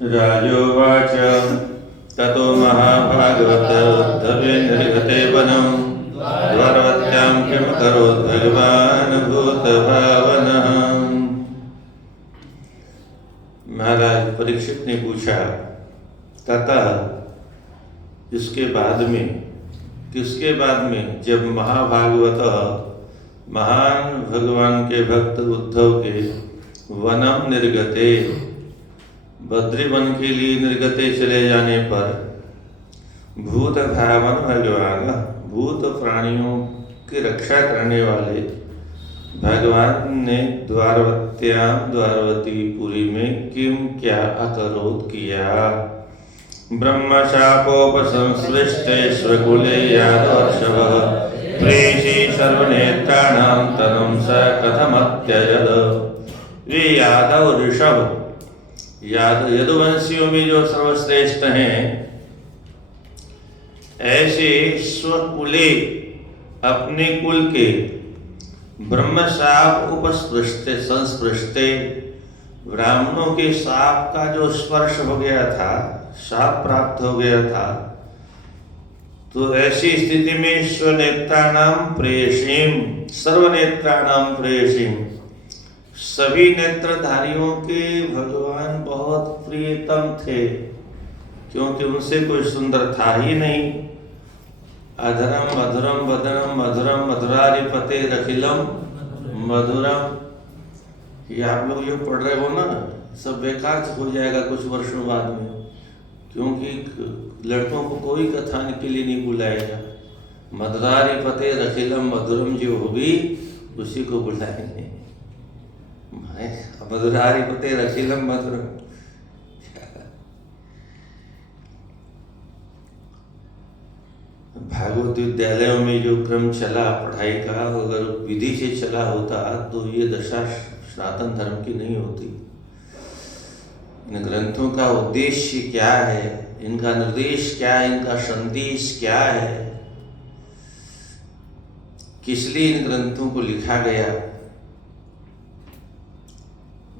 राजोवाच ततो महाभागवत उद्धवे निर्गते वनं द्वारवत्यां किमकरोत् भगवान् भूतभावनः। महाराज परीक्षित ने पूछा, तथा इसके बाद में, किसके बाद में, जब महाभागवत महान भगवान के भक्त उद्धव के वनम निर्गते, बद्री वन के लिए निर्गते चले जाने पर, भूत भावन भगवान, भूत प्राणियों की रक्षा करने वाले भगवान ने द्वारवत्याम, द्वारवतीपुरी में किम क्या अकरोत् किया। ब्रह्मशापोपसंसृष्टे स्वकुले यादवर्षभः प्रेषी सर्वनेत्राणां तनुं स कथमत्यजद। वे यादव ऋषभ, यदुवंशियों में जो सर्वश्रेष्ठ हैं, ऐसे स्वकुले अपने कुल के ब्रह्मशाप उपस्पृष्टे संस्पृष्टे, ब्राह्मणों के शाप का जो स्पर्श हो गया था, शाप प्राप्त हो गया था, तो ऐसी स्थिति में स्वनेत्राणाम प्रेषीम, सर्वनेत्राणाम प्रेषीम, सभी नेत्रधारियों के भगवान बहुत प्रियतम थे, क्योंकि उनसे कोई सुंदर था ही नहीं। अधरम मधुरम वदनम मधुरम मधुरारिपते रखिलम मधुरम। ये आप लोग जो पढ़ रहे हो ना, सब बेकार हो जाएगा कुछ वर्षों बाद में, क्योंकि लड़कों को कोई कथान के लिए नहीं बुलाएगा। मधुरारिपते रखिलम मधुरम जो होगी उसी को बुलाएंगे। मधुरारिपते रखिलम मधुरम। भागवत विद्यालयों में जो क्रम चला पढ़ाई का, अगर विधि से चला होता तो ये दशा सनातन धर्म की नहीं होती। इन ग्रंथों का उद्देश्य क्या है, इनका निर्देश क्या है, इनका संदेश क्या है, किस लिए इन ग्रंथों को लिखा गया।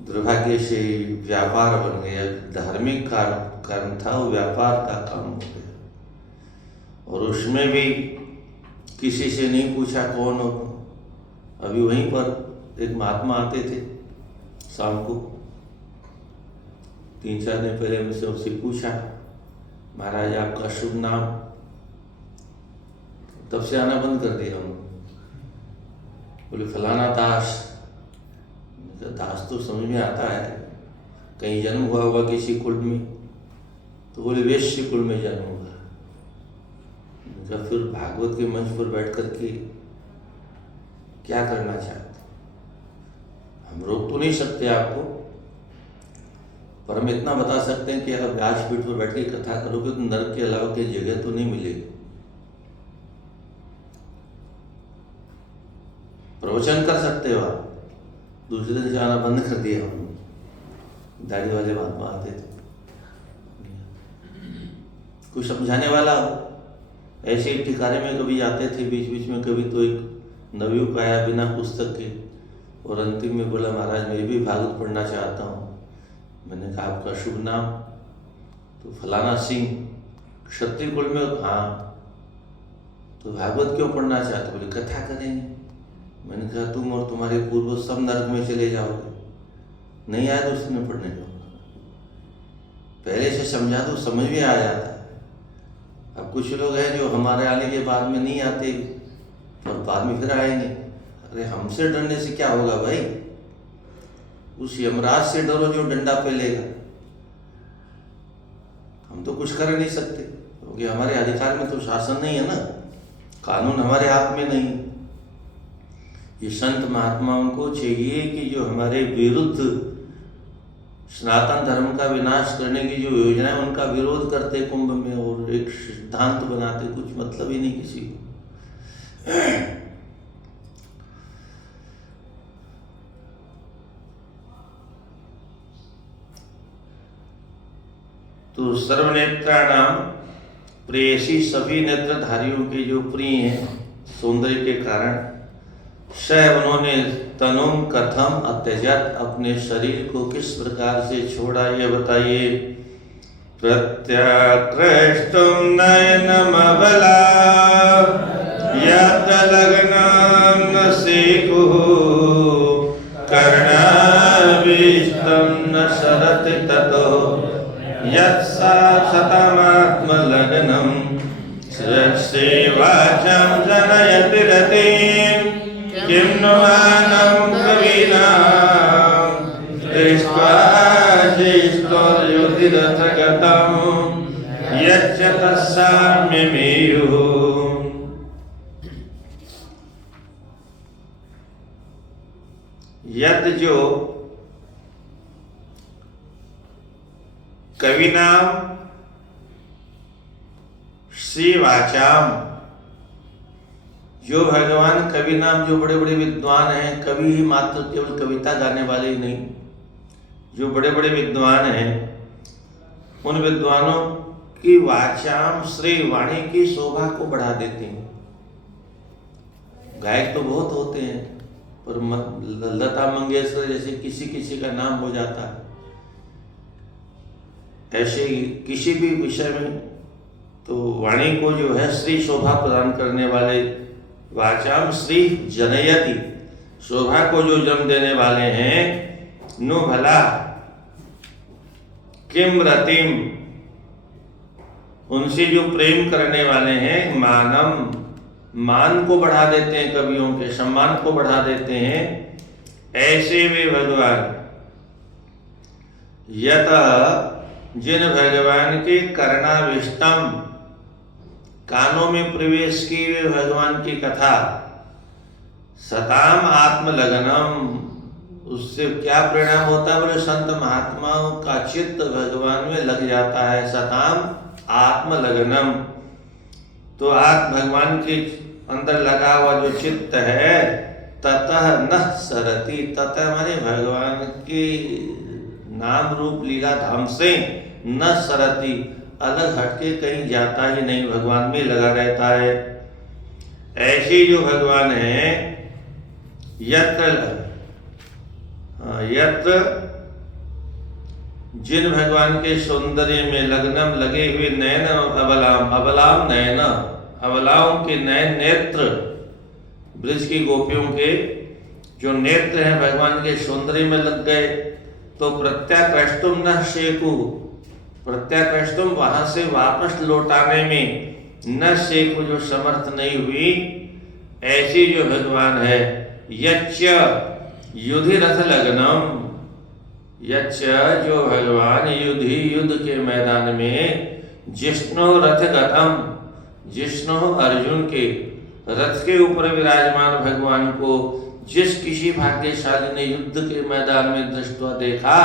दुर्भाग्य से व्यापार बन गया, धार्मिक कारण था वो व्यापार का काम हो गया। और उसमें भी किसी से नहीं पूछा कौन हो। अभी वहीं पर एक महात्मा आते थे शाम को, 3-4 दिन पहले मुझसे उससे पूछा, महाराज आपका शुभ नाम। तब से आना बंद कर दिया हम। बोले फलाना दास। दास तो समझ में आता है, कहीं जन्म हुआ होगा किसी कुल में, तो बोले वैश्य कुल में जन्म हुआ। फिर भागवत के मंच पर बैठ करके क्या करना चाहते? हम रोक तो नहीं सकते आपको, पर हम इतना बता सकते हैं कि अगर व्यासपीठ पर बैठ के कथा करोगे तो नरक के अलावा की जगह तो नहीं मिलेगी। प्रवचन कर सकते हो आप, दूसरे दिन से आना बंद कर दिया हम। दाढ़ी वाले महात्मा आते थे, कुछ समझाने वाला हो, ऐसे ही ठिकाने में कभी आते थे बीच बीच में। कभी तो एक नवयुवक आया बिना पुस्तक के, और अंतिम में बोला, महाराज मैं भी भागवत पढ़ना चाहता हूँ। मैंने कहा आपका शुभ नाम? तो फलाना सिंह, क्षत्रिय कुल में। हाँ, तो भागवत क्यों पढ़ना चाहते? बोले कथा करेंगे। मैंने कहा तुम और तुम्हारे पूर्वज सब नरक में चले जाओगे, नहीं आया तो उसमें पढ़ने जाओ। पहले से समझा दो, समझ में आ जाता है। अब कुछ लोग हैं जो हमारे आने के बाद में नहीं आते और बाद में फिर आएंगे। अरे हमसे डरने से क्या होगा भाई? उस यमराज से डरो जो डंडा पे लेगा। हम तो कुछ कर नहीं सकते, क्योंकि हमारे अधिकार में तो शासन नहीं है ना, कानून हमारे हाथ में नहीं। ये संत महात्माओं को चाहिए कि जो हमारे विरुद्ध सनातन धर्म का विनाश करने की जो योजना है उनका विरोध करते कुंभ में, और एक सिद्धांत बनाते, कुछ मतलब ही नहीं किसी को। तो सर्वनेत्राणाम प्रेयसी, सभी नेत्रधारियों के जो प्रिय हैं सौंदर्य के कारण, स उन्होंने तनुम कथम अत्यजत, अपने शरीर को किस प्रकार से छोड़ा ये बताइए। प्रत्याकृष्टुम नयनमबला यत लग्नं न सेकुः, कर्णाभीष्टं न सरति ततो यत्सा शतमात्मलग्नं, सेवाचं जनयति रतिं किं नु आनं कविनां, दृष्ट्वा ज्येष्ठोर्युधिरथगतं यच्च तत्साम्यमेयुः। यत जो कविनाम श्री वाचाम, जो भगवान कवि नाम, जो बड़े बड़े विद्वान हैं, कवि ही मात्र केवल कविता गाने वाले ही नहीं, जो बड़े बड़े विद्वान हैं, उन विद्वानों की वाचाम श्री वाणी की शोभा को बढ़ा देते हैं। गायक तो बहुत होते हैं, पर लता मंगेशकर जैसे किसी किसी का नाम हो जाता है, ऐसे ही किसी भी विषय में तो वाणी को जो है श्री शोभा प्रदान करने वाले, वाचाम श्री जनयति, शोभा को जो जन्म देने वाले हैं, नु भला किम रतिम, उनसे जो प्रेम करने वाले हैं, मानम, मान को बढ़ा देते हैं, कवियों के सम्मान को बढ़ा देते हैं, ऐसे वे भगवान यत, जिन भगवान के कर्णाविष्टम, कानों में प्रवेश की वे भगवान की कथा, सताम आत्मलग्नम, उससे क्या परिणाम होता है, बोले संत महात्माओं का चित्त भगवान में लग जाता है। सताम आत्मलग्नम, तो आत्म भगवान के अंदर लगा हुआ जो चित्त है, ततः न सरति, ततः माने भगवान के नाम रूप लीला धाम से न सरति, अलग हटके कहीं जाता ही नहीं, भगवान में लगा रहता है। ऐसे जो भगवान है, यत्र जिन भगवान के सौंदर्य में लग्नम लगे हुए, नयन अबलाम, अबलाम नयन, अबलाओं के नयन नेत्र, ब्रज की गोपियों के जो नेत्र हैं भगवान के सौंदर्य में लग गए, तो प्रत्याकृष्टुम न शेकु, प्रत्याकृष्टुम वहां से वापस लौटाने में, न शेकु जो समर्थ नहीं हुई, ऐसी जो भगवान है। यच्च युधि रथ लग्नम, यच्च जो भगवान युधि, युद्ध के मैदान में, जिष्णु रथ गतम, जिष्णु अर्जुन के रथ के ऊपर विराजमान भगवान को जिस किसी भाग्यशाली ने युद्ध के मैदान में दृष्टवा देखा,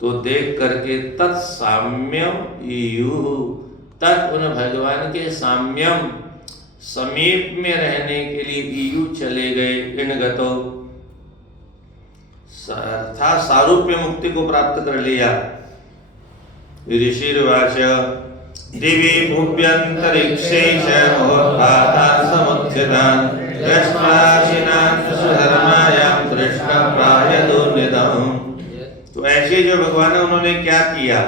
तो देख करके तत्साम्यम ईयु, तत् उन भगवान के साम्यम, समीप में रहने के लिए ईयु चले गए, इनगतो, अर्थात सारूप्य मुक्ति को प्राप्त कर लिया। ऋषिर्वाच दिवि भुव्यंतरिक्षे च महोत्पातान् समुत्थितान्, दृष्ट्वाशिनान् सुधर्मायां दृष्टा प्राय दुर्निधम्। तो ऐसे जो भगवान है, उन्होंने क्या किया,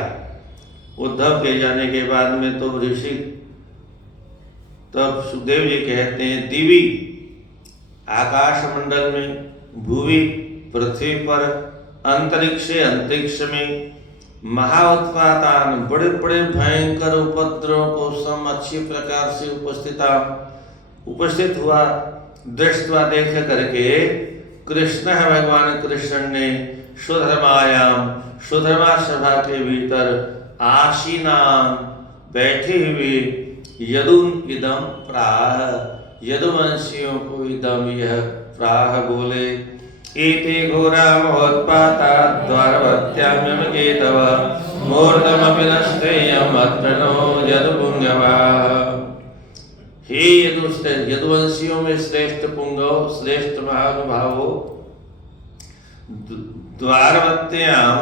उद्धव के जाने के बाद में तो ऋषि, तब सुखदेव जी कहते हैं, दिवि आकाश मंडल में, भूवि पृथ्वी पर, अंतरिक्षे अंतरिक्ष में, महाउत्पातान बड़े बड़े भयंकर उपद्रव को सम अच्छी प्रकार से उपस्थित हुआ, दृष्टवा देख करके, कृष्ण है भगवान कृष्ण ने, सुधर्मायाम, सुधर्मा सभा के भीतर, आसीनाम बैठे हुए, यदुन इदम प्राह, यदुवंशियों को इदम यह प्राह बोले, एते घोरा महोत्पाता द्वारवत्याम्यम केतव, मूर्धमपि नष्टेयम् अत्र नो यदुपुंगवा। हे यदुवंशियों में श्रेष्ठ पुंगव, श्रेष्ठ महानुभावो, द्वारवत्याम,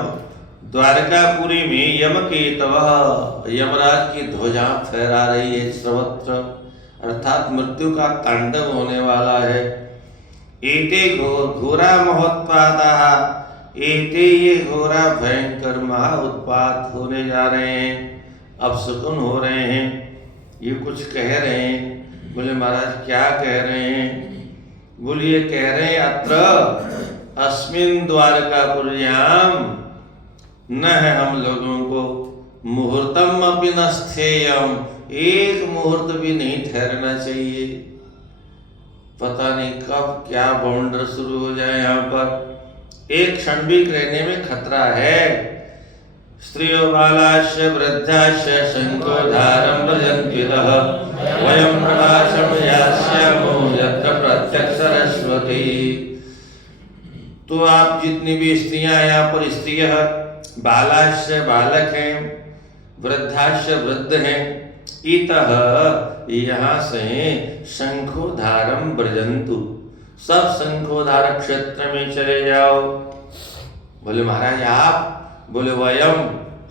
द्वारकापुरी में यमकेतव, यमराज की ध्वजा फहरा रही है सर्वत्र, अर्थात मृत्यु का तांडव होने वाला है। एते घोरा महोत्पातः, एते ये घोरा भयंकर महा उत्पात होने जा रहे हैं, अपशकुन हो रहे हैं। ये कुछ कह रहे हैं। बोले महाराज क्या कह रहे हैं? बोलिए कह रहे हैं अत्र अस्मिन द्वारकापुर्याम न है हम लोगों को मुहूर्तम अपि न स्थेयम, एक मुहूर्त भी नहीं ठहरना चाहिए। पता नहीं कब क्या बाउंडर शुरू हो जाए। यहाँ पर एक क्षण भी रहने में खतरा है। स्त्रियो बालाश्च वृद्धाश्च शंखोधारं भजन्त्यतः वयं प्रकाशं यास्यामो यत्र प्रत्यक्ष सरस्वती। तो आप जितनी भी स्त्रियां यहाँ पर स्त्रियः, बालाश्च बालक हैं, वृद्धाश्च वृद्ध हैं, इतः यहाँ से शंखोधारम ब्रजंतु, सब शंखोधार क्षेत्र में चले जाओ। बोले महाराज आप? बोले वयम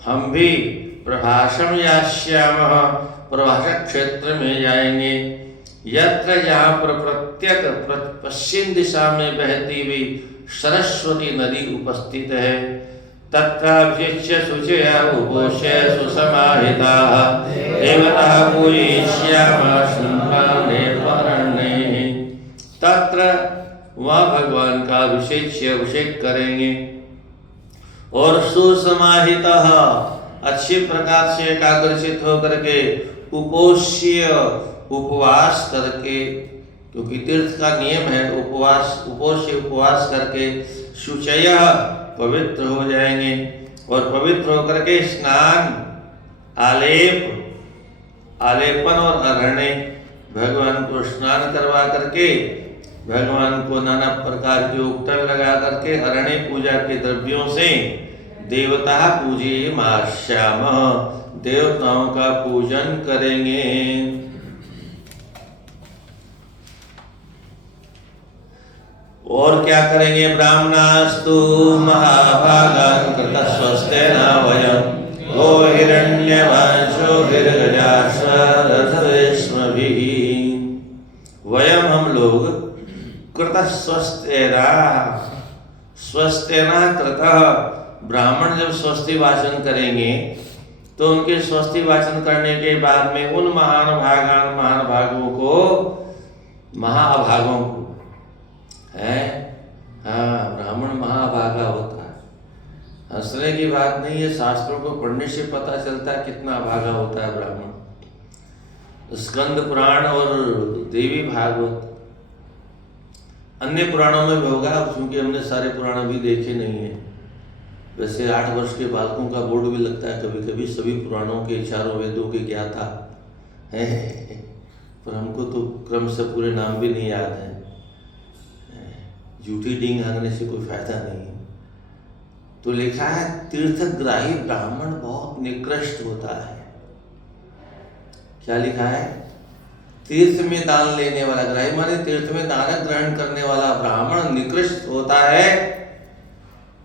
हम भी प्रभाषम यास्यामः, प्रभाषा क्षेत्र में जाएंगे। यत्र जहाँ पर प्रत्यक पश्चिम दिशा में बहती हुई सरस्वती नदी उपस्थित है, तत्राभिषिच्य शुचया उपोष्य सुसमाहिताः देवताः पूजयिष्यामः शुम्भाने परणे। तत्र वहाँ भगवान का अभिषेक करेंगे और सुसमाहितः अच्छे प्रकार से एकाग्रचित होकर के उपोष्य उपवास करके, क्योंकि तीर्थ का नियम है उपवास, उपोष्य उपवास करके, शुचय पवित्र हो जाएंगे और पवित्र होकर के स्नान, आलेपन और अरण्य, भगवान को स्नान करवा करके, भगवान को नाना प्रकार के उपटन लगा करके अरण्य पूजा के द्रव्यों से देवता पूजे माश्याम, देवताओं का पूजन करेंगे। और क्या करेंगे? ब्राह्मणास्तु महाभागान् कृतस्वस्तेन वयं गो हिरण्यवांशो भिर्गजाश्वरथवेश्मभिः। वयं हम लोग कृतस्वस्तेना, स्वस्तेना कृतः, ब्राह्मण जब स्वस्ति वाचन करेंगे तो उनके स्वस्ति वाचन करने के बाद में उन महान भागों को, महाभागों को है, हाँ ब्राह्मण महाभागा होता है। हंसने की बात नहीं है, शास्त्रों को पढ़ने से पता चलता है कितना भागा होता है ब्राह्मण। स्कंद पुराण और देवी भागवत, अन्य पुराणों में भी होगा, क्योंकि हमने सारे पुराण भी देखे नहीं है। वैसे 8 वर्ष के बालकों का बोर्ड भी लगता है कभी कभी, सभी पुराणों के चारों वेदों के ज्ञाता है, पर हमको तो क्रम से पूरे नाम भी नहीं याद है। झूठी डींग हांगने से कोई फायदा नहीं है। तो लिखा है तीर्थग्राही ब्राह्मण बहुत निकृष्ट होता है। क्या लिखा है? तीर्थ में दान लेने वाला, ग्राही माने तीर्थ में दान ग्रहण करने वाला ब्राह्मण निकृष्ट होता है,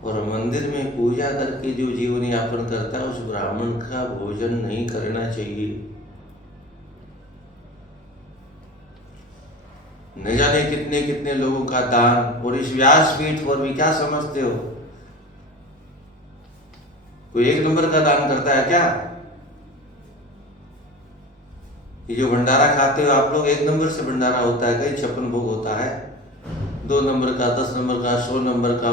और मंदिर में पूजा करके जो जीवन यापन करता है उस ब्राह्मण का भोजन नहीं करना चाहिए। न जाने कितने कितने लोगों का दान, और इस व्यासपीठ पर भी क्या समझते हो, कोई 1 नंबर का दान करता है क्या? ये जो भंडारा खाते हो आप लोग, 1 नंबर से भंडारा होता है, कहीं 56 भोग होता है। 2 नंबर का, 10 नंबर का, 100 नंबर का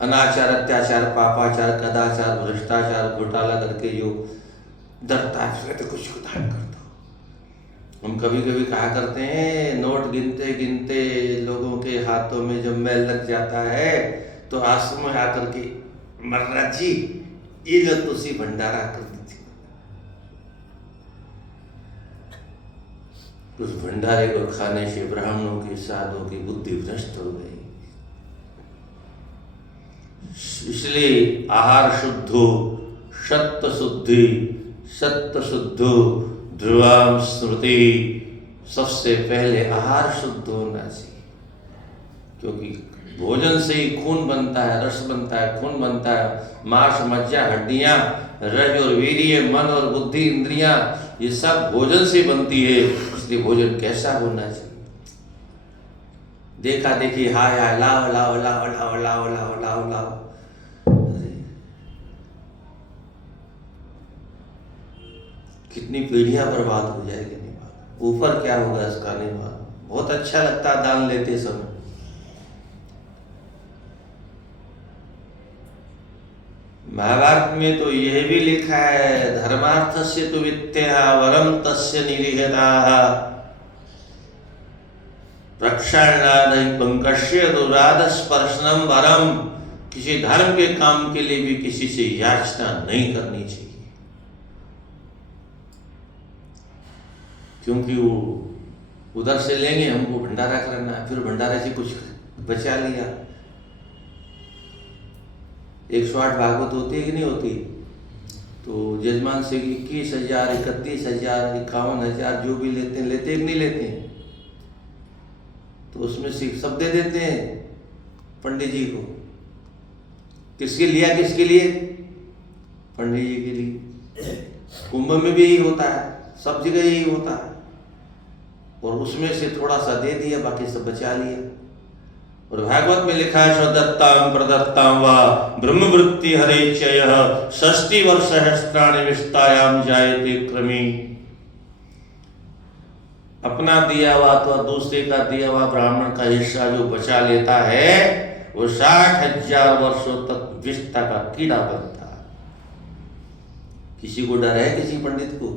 अनाचार, अत्याचार, पापाचार, कदाचार, भ्रष्टाचार, घोटाला करके जो डरता है तो कुछ दान कर दो। हम कभी कभी कहा करते हैं, नोट गिनते गिनते लोगों के हाथों में जब मैल लग जाता है तो आंसू में आकर के, महाराज जी ये लो तुसी भंडारा कर दीजिए। उस भंडारे को खाने से ब्राह्मणों की, साधुओं की बुद्धि भ्रष्ट हो गई। इसलिए आहार शुद्धो सत्य शुद्धि, सत्य शुद्धो ध्रुवाम स्मृति, सबसे पहले आहार शुद्ध होना चाहिए, क्योंकि भोजन से ही खून बनता है, रस बनता है, खून बनता है, मांस, मज्जा, हड्डियां, रज और वीर्य, मन और बुद्धि, इंद्रियां, ये सब भोजन से बनती है। इसलिए भोजन कैसा होना चाहिए? देखा देखी, हाय हाय, लाओ लाओ लाओ लाओ लाओ लाओ लाओ लाओ। कितनी पीढ़ियां बर्बाद हो जाएगी। नहीं बात, ऊपर क्या होगा इसका नहीं बात। बहुत अच्छा लगता दान लेते समय। महाभारत में तो यह भी लिखा है, धर्मार्थस्य तु वित्तया वरम तस्य निलिहताः रक्षाणादि पंकस्य दुराद स्पर्शनम वरम। किसी धर्म के काम के लिए भी किसी से याचना नहीं करनी चाहिए, क्योंकि वो उधर से लेंगे, हमको भंडारा करना है, फिर भंडारे से कुछ बचा लिया। 108 भागवत होती है कि नहीं होती, तो जजमान से 21,000, 31,000, 51,000 जो भी लेते हैं, लेते कि नहीं लेते हैं, तो उसमें से सब दे देते हैं पंडित जी को। किसके लिया, किसके लिए? पंडित जी के लिए। कुंभ में भी यही होता है, सब जगह यही होता है। और उसमें से थोड़ा सा दे दिया, बाकी सब बचा लिया। और भागवत में लिखा है, स्वदत्ताम प्रदत्ताम वा ब्रह्मवृत्ति हरेचयः षष्टि वर्ष सहस्त्राणि विस्तायाम जायते क्रमी। अपना दिया हुआ तो दूसरे का दिया हुआ ब्राह्मण का हिस्सा जो बचा लेता है, वो 60,000 वर्षों तक विष्टा का कीड़ा बनता है। किसी को डर है? किसी पंडित को,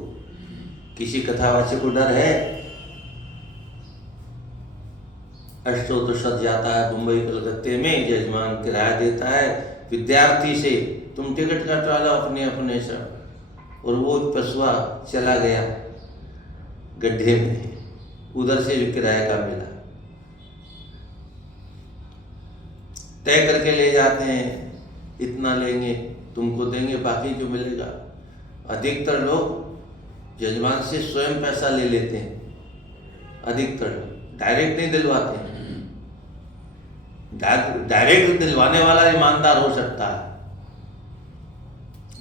किसी कथावाचक को डर है? अष्टोत्तर जाता है मुंबई कलकत्ते में, जजमान किराया देता है विद्यार्थी से, तुम टिकट कटवा लो अपने अपने से, और वो पशुआ चला गया गड्ढे में, उधर से भी किराया का मिला। तय करके ले जाते हैं, इतना लेंगे तुमको देंगे, बाकी जो मिलेगा। अधिकतर लोग जजमान से स्वयं पैसा ले लेते हैं, अधिकतर डायरेक्ट नहीं दिलवाते। डायरेक्ट दिलवाने वाला ईमानदार हो सकता है,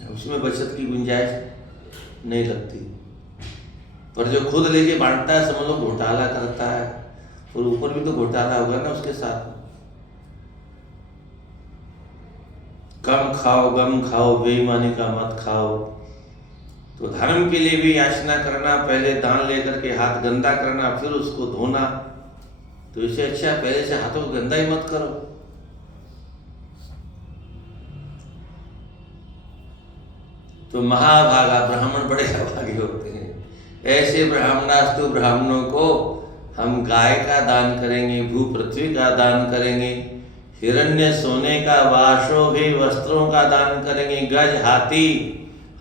उसमें बचत की गुंजाइश नहीं लगती। पर जो खुद लेके बांटता है, समझ लो घोटाला करता है, और ऊपर भी तो घोटाला होगा ना उसके साथ। कम खाओ, गम खाओ, बेईमानी का मत खाओ। तो धर्म के लिए भी याचना करना, पहले दान लेकर के हाथ गंदा करना, फिर उसको धोना, तो इससे अच्छा पहले से हाथों को गंदा ही मत करो। तो महाभागा ब्राह्मण बड़े अभागे होते हैं। ऐसे ब्राह्मणास्तु ब्राह्मणों को हम गाय का दान करेंगे, भू पृथ्वी का दान करेंगे, हिरण्य सोने का, वाशो भी वस्त्रों का दान करेंगे, गज हाथी।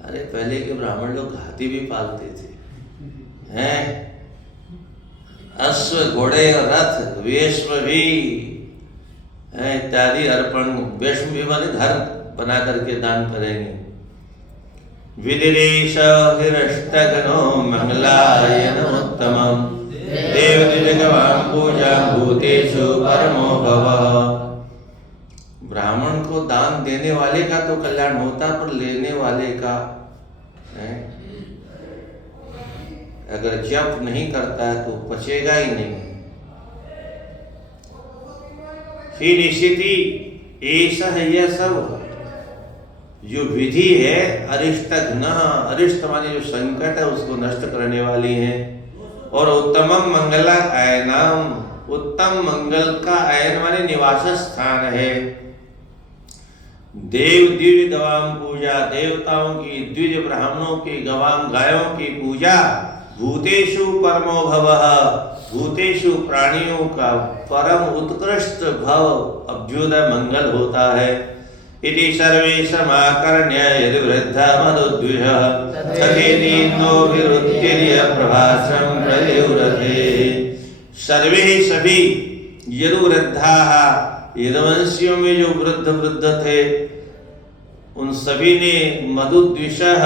अरे पहले के ब्राह्मण लोग हाथी भी पालते थे, हैं? अश्व, घोड़े और रथ, वेश्म भी इत्यादि अर्पण, वेश्म भी माने धर्म बना करके दान करेंगे। विदिरेश हिरष्टगनो मंगलायन उत्तमम देवदिगवाम पूजा भूतेषु परमो भवः। ब्राह्मण को दान देने वाले का तो कल्याण होता, पर लेने वाले का अगर जप नहीं करता है तो पचेगा ही नहीं। फिर स्थिति ऐसा है, यह सब जो विधि है अरिष्टघ्न, अरिष्ट माने जो संकट है उसको नष्ट करने वाली है। और उत्तमम मंगला अयनम, उत्तम मंगल का अयन माने निवास स्थान है। देव दिव्य गवाम पूजा, देवताओं की, द्विज ब्राह्मणों की, गवाम गायों की पूजा। भूतेषु परमो भवः, भूतेषु प्राणियों का परम उत्कृष्ट भव अभ्युदय मंगल होता है। इति सर्वे समाकर्ण्य यदि वृद्धा मदुद्विषः तथेदीनो विरुद्धिर्य प्रभासं प्रयुरथे। सर्वे सभी यदुवृद्धाः, यदुवंशियों में जो वृद्ध थे उन सभी ने मधुद्विषः,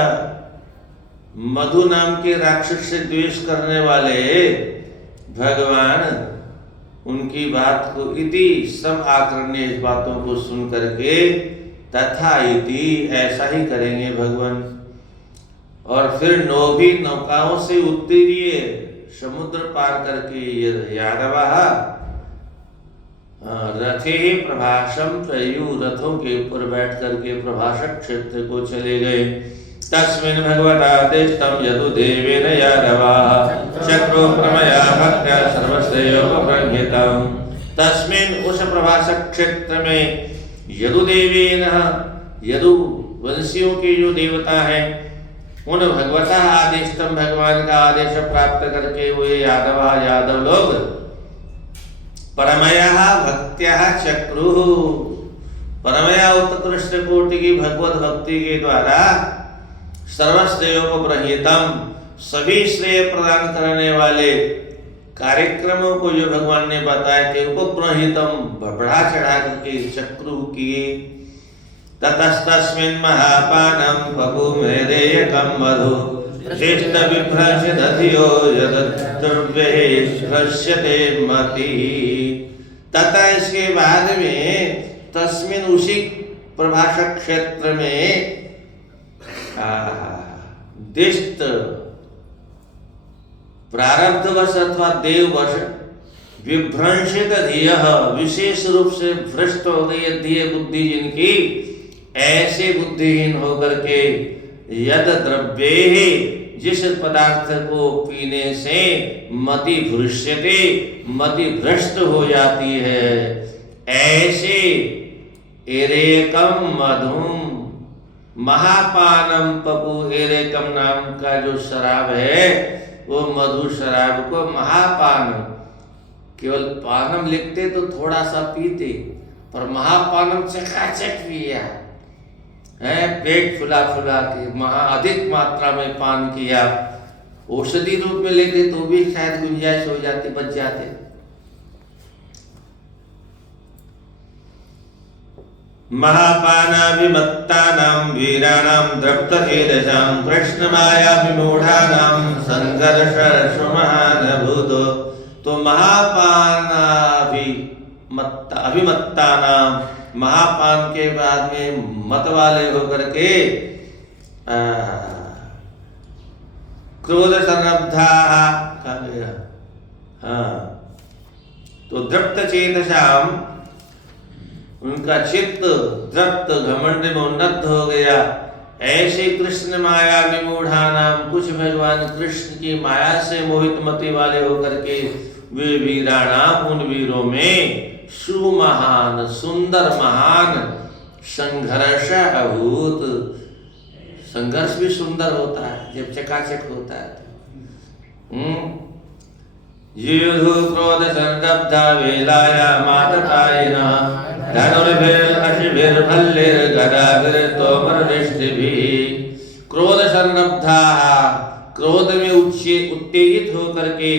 मधु नाम के राक्षस से द्वेष करने वाले भगवान उनकी बात को इति सब आकर्ण्य, इस बातों को सुन करके तथा इति ऐसा ही करेंगे भगवान। और फिर नौभी नौकाओं से उत्तीर्य समुद्र पार करके यादवाः रथे प्रभाषम प्रयु, रथों के ऊपर बैठ करके प्रभाषक क्षेत्र को चले गए। तस्मिन् भगवतादिष्टं यदुदेवेन यादवाः चक्रो प्रमया भक्त्या सर्वस्यैवोपबृंहितम्। तस्मिन्, उस प्रभाषक क्षेत्र में, यदुदेवेन, यदु वंशियों के जो देवता हैं, उन भगवता आदिष्टम, भगवान का आदेश प्राप्त करके वे यादव लोग परमया भक्त्या चक्रु, परमया उत्कृष्ट कोटि की भगवत भक्ति के द्वारा सर्वश्रेयोपबृंहितम, सभी श्रेय प्रदान करने वाले कार्यक्रमों को जो भगवान ने बताए थे, उपबृंहितम, बढ़ा चढ़ा करके चक्रु किए। ततस्तस्मिन् महापानं बभूमेरेयकं मधु श्रेष्ठ बिभ्रंशित धियो यद्द्रव्ये भ्रश्यते मति। तथा इसके बाद में, तस्मिन्, उसी प्रभाषक क्षेत्र में, दिष्ट, प्रारब्धवश अथवा देववश, विभ्रंशित धिय, विशेष रूप से भ्रष्ट हो गई धिय बुद्धि जिनकी, ऐसे बुद्धिहीन होकर के, यद द्रव्ये, जिस पदार्थ को पीने से मति भ्रश्यते, मति भ्रष्ट हो जाती है, ऐसे एरेकम मधुम, महापानम पपु, एरेकम नाम का जो शराब है, वो मधु शराब को महापान, केवल पानम लिखते तो थोड़ा सा पीते, पर महापानम चकाचक पिया है, पेट फुला फुला के महा अधिक मात्रा में पान किया। औषधि रूप में लेते तो भी शायद गुंजाइश हो जाती, बच जाते। महापानाभिमत्तानां वीराणां द्रप्तखेदशां कृष्ण माया विमूढ़ानां संघर्ष महानभूतो। तो अभिमत्तानां, महापान के बाद में मत वाले होकर के क्रोध संरब्धा, तो दृप्त चेतसाम, उनका चित्त दृप्त घमंड में उन्नत हो गया। ऐसे कृष्ण माया विमूढ़ा नाम, कुछ भगवान कृष्ण की माया से मोहित मति वाले होकर के वे वीराणाम, उन वीरों में सुमहान, सुंदर महान संघर्ष अभूत, संघर्ष भी सुंदर होता है जब चकाचक होता है। युधु क्रोध संरब्धा वेलाया माततायिनः धनुर्भिर्अश्विर्भल्लिर्गदाभिर्तोमरदृष्टिभिः। क्रोध संरब्धा, क्रोध में उत्तेजित होकर के,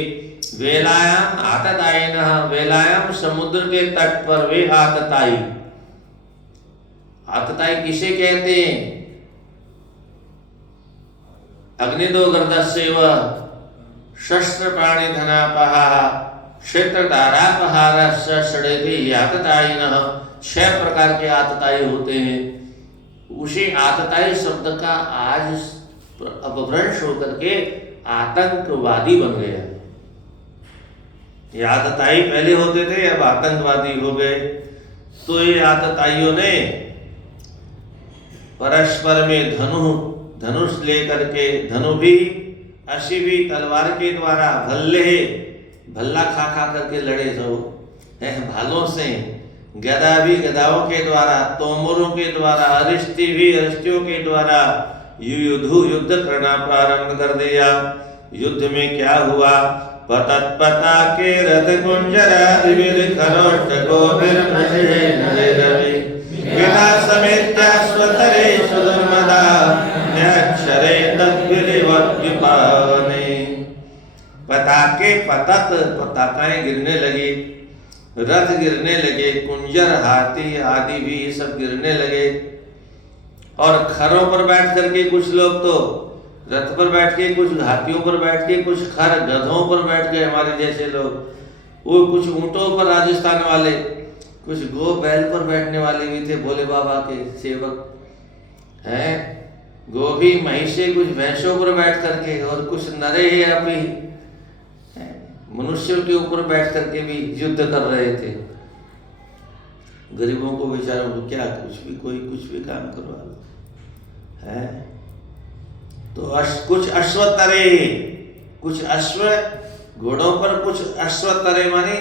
वेलायाम आततायिनः, वेलायाम समुद्र के तट पर वे आतताई, आतताई किसे कहते हैं? अग्निदोगर्दस्यैव शस्त्र प्राणी धनापहा क्षेत्र दारापहारस्य षडेति आततायिनः। 6 प्रकार के आतताई होते हैं। उसी आतताई शब्द का आज अपभ्रंश होकर के आतंकवादी बन गया। ये आतताई पहले होते थे, अब आतंकवादी हो गए। तो ये आतताइयों ने परस्पर में धनुष लेकर के, धनु भी अशी भी तलवार के द्वारा, भल्ला खा करके लड़े सब भालों से, गदा भी गदाओं के द्वारा, तोमरों के द्वारा, अरिष्टि भी अरिष्टियों के द्वारा युद्ध करना प्रारंभ कर दिया। युद्ध में क्या हुआ? पतत्पता के रथ कुंजरा खरोष्ट स्वतरे सुदुर्मदा न्यक्षरे तद्भिर्विपावने। पताके पताकाएं गिरने लगी, रथ गिरने लगे, कुंजर हाथी आदि भी ये सब गिरने लगे। और खरों पर बैठ करके कुछ लोग तो रथ पर बैठ के, कुछ हाथियों पर बैठ के, कुछ खर गधों पर बैठ गए हमारे जैसे लोग, वो कुछ ऊंटों पर राजस्थान वाले, कुछ गो बैल पर बैठने वाले भी थे भोले बाबा के सेवक हैं। गोभी महिषे कुछ भैंसों पर बैठ करके, और कुछ नरे हैं अभी मनुष्यों के ऊपर बैठ करके भी युद्ध कर रहे थे। गरीबों को बेचारों को क्या कोई कुछ भी काम करवा लो है। तो कुछ अश्व तरे, कुछ अश्व घोड़ों पर, कुछ अश्व तरे माने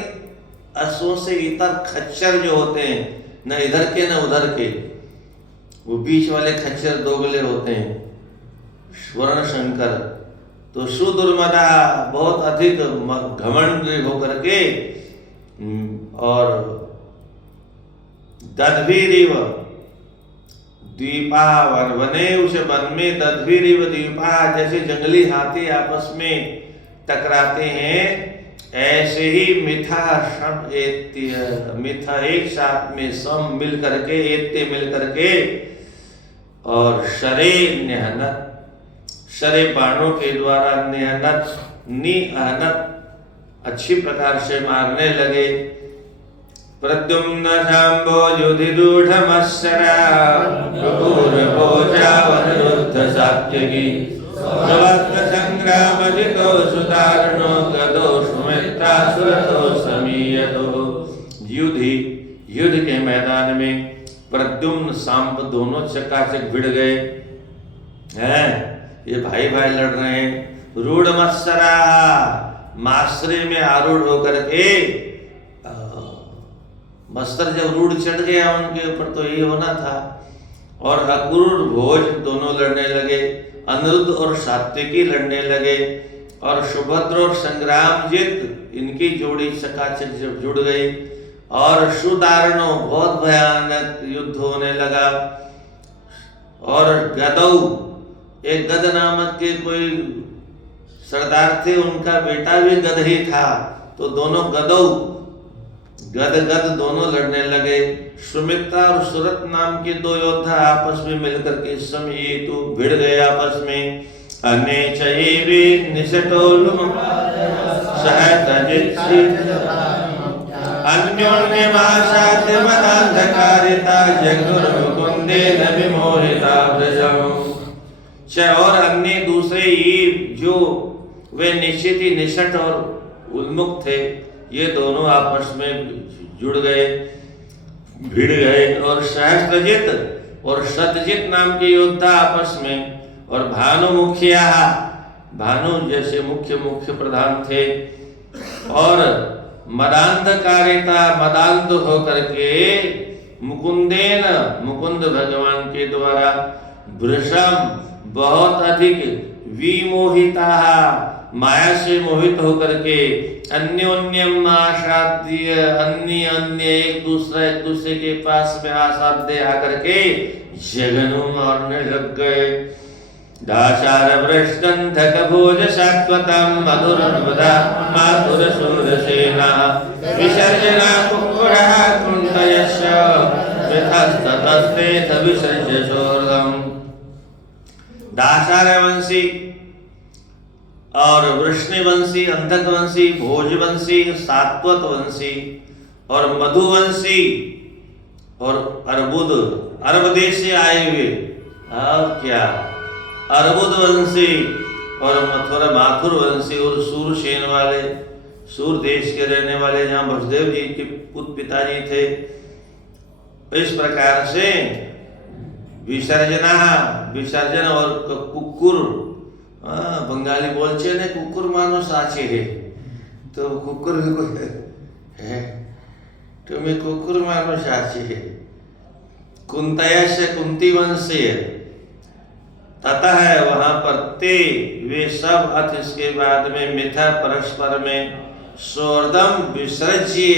अश्वों से इतर खच्चर जो होते हैं, न इधर के न उधर के, वो बीच वाले खच्चर दोगले होते हैं, स्वर्ण शंकर। तो सुदुर्मदा बहुत अधिक घमंड होकर के, और दधवीरिव द्वीपा, वने उस वन में दधवीरिव द्वीपा, जैसे जंगली हाथी आपस में टकराते हैं, ऐसे ही मिथा सम एत्य, मिथा एक साथ में सम मिल करके, एत्य मिल करके, और शरे न्यहनत, शरे बाणों के द्वारा, न्यहनत निहनत अच्छी प्रकार से मारने लगे। प्रद्युम्न शाम्भो युधिरूढ़मश्चरा भोजावनिरुद्ध सात्यकी प्रवक्त संग्राम जितो सुतारणो गदो सुमित्रा सुरतो समीयतो। युद्ध के मैदान में प्रद्युम्न सांब दोनों चकाचक भिड़ गए हैं, ये भाई भाई लड़ रहे हैं। रूढ़ मत्सरा, मास्रे में आरूढ़ होकर के, मस्तर जब रूढ़ चढ़ गया उनके ऊपर तो यही होना था। और अक्रूर भोज दोनों लड़ने लगे, अनिरुद्ध और सात्विकी लड़ने लगे, और सुभद्र और संग्रामजित इनकी जोड़ी चकाचक जब जुड़ गई, और सुदारणो बहुत भयानक युद्ध होने लगा। और गदौ, एक गद नामक के कोई सरदार थे, उनका बेटा भी गद ही था, तो दोनों गदौ गद दोनों लड़ने लगे। सुमित्रा और सुरत नाम के दो योद्धा आपस में मिलकर के समीयतु भिड़ गए आपस में। अनेचैवे निशटोलुम सहतजित अन्योन्यमाशाद्य मदान्धकारिता जगुर्मुकुन्देन विमोहिता व्रजम्। और अन्य दूसरे ये जो वे निश्चित ही निशट और उन्मुख थे, ये दोनों आपस में जुड़ गए, भिड़ गए। और सहस्त्रजित और शतजित नाम के योद्धा आपस में, और भानु मुखिया, भानु जैसे मुख्य प्रधान थे, और मदान्धकारिता, मदान्ध होकर के, मुकुंदेन मुकुंद भगवान के द्वारा, वृषम बहुत अधिक, विमोहिता माया से मोहित होकर के, अन्योन्यम आसाद्य, अन्य एक दूसरे के पास में आसाद्य आकर के जगनु मारने लग गए। दाशार वृषगंधक भोज सात्वतम मधुरवदा माधुर सूरसेना विसर्जना कुक्कुरः कुंतयस्य यथस्ततस्तेथ विसर्ज्य सोर्गम। दाशार वंशी और वृष्णिवंशी, अंधकवंशी, भोजवंशी, सात्वत वंशी और मधुवंशी और अर्बुद, अरब देश से आए हुए, और क्या अर्बुद वंशी और मथुरा माथुर वंशी और सूरसेन वाले, सूर देश के रहने वाले, जहाँ वसुदेव जी के पुत्र पिताजी थे। इस प्रकार से विसर्जन और कुक्कुर, बंगाली बोलचे ने कुकुर मानुष आचे है, तो कुकुर है, तुम्हें कुकुर मानुष आचे है। कुंतयश कुंती वंशीय, तथा है वहां पर ते वे सब अथ, इसके बाद में मिथा परस्पर में, सौहृदम विसर्ज्य,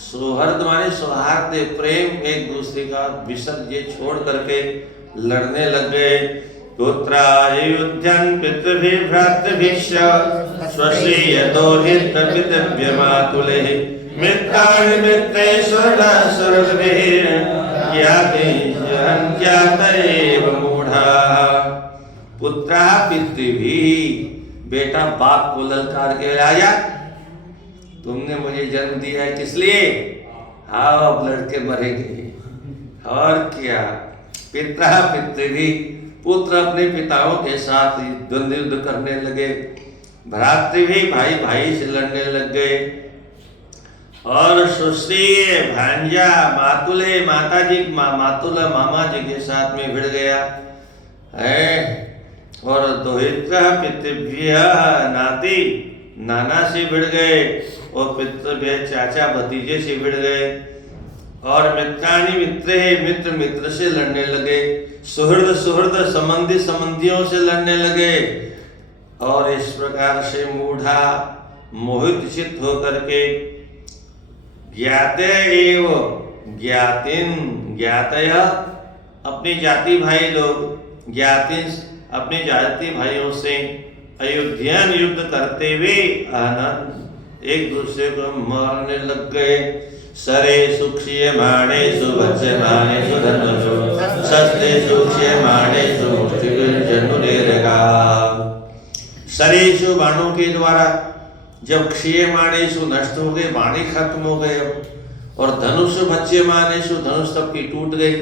सौहृद माने सौहार्द प्रेम, एक दूसरे का विसर्ज्य छोड़ करके लड़ने लग गए। पुत्रायुध्यन् पितृभिः भ्रातृभिश्च स्वश्रेयतो हितपितृव्यमातुलैः मित्राणि मित्रैः सुहृदः सुहृद्भिः ज्ञात एव मूढाः। पुत्रः पितृभिः, बेटा बाप को ललकार के राजा, तुमने मुझे जन्म दिया है किस लिए? हाँ, अब लड़के मरेंगे, और क्या। पिता पितृभिः, पुत्र अपने पिताओं के साथ द्वंद्व युद्ध करने लगे। भ्रातृ भी भाई भाई से लड़ने लग गए। और सुश्री भांजा मातुले माता जी मातुला मामा जी के साथ में भिड़ गया है। और दोहित्र पितृभ्य नाती नाना से भिड़ गए और पितृभ्य चाचा भतीजे से भिड़ गए। और मित्राणि मित्रे मित्र मित्र से लड़ने लगे, सुहृद सुहृद संबंधी संबंधियों से लड़ने लगे। और इस प्रकार से मूढ़ा मोहित चित्त होकर के ज्ञाते एव ज्ञातिन ज्ञातय अपनी जाति भाई लोग ज्ञातिन अपने जाति भाइयों से अयोध्यान युद्ध करते हुए आनंद एक दूसरे को मारने लग गए। सरे सुक्षीय माणे सुभत्से माणे सुधनुषु शस्त्रे सुक्षीय माणे सुमुष्टिका। सरेशु बाणों के द्वारा जब क्षीय माणेशु नष्ट हो गए, बाणी खत्म हो गए, और धनुष भच्य मानेशु धनुष सबकी टूट गई।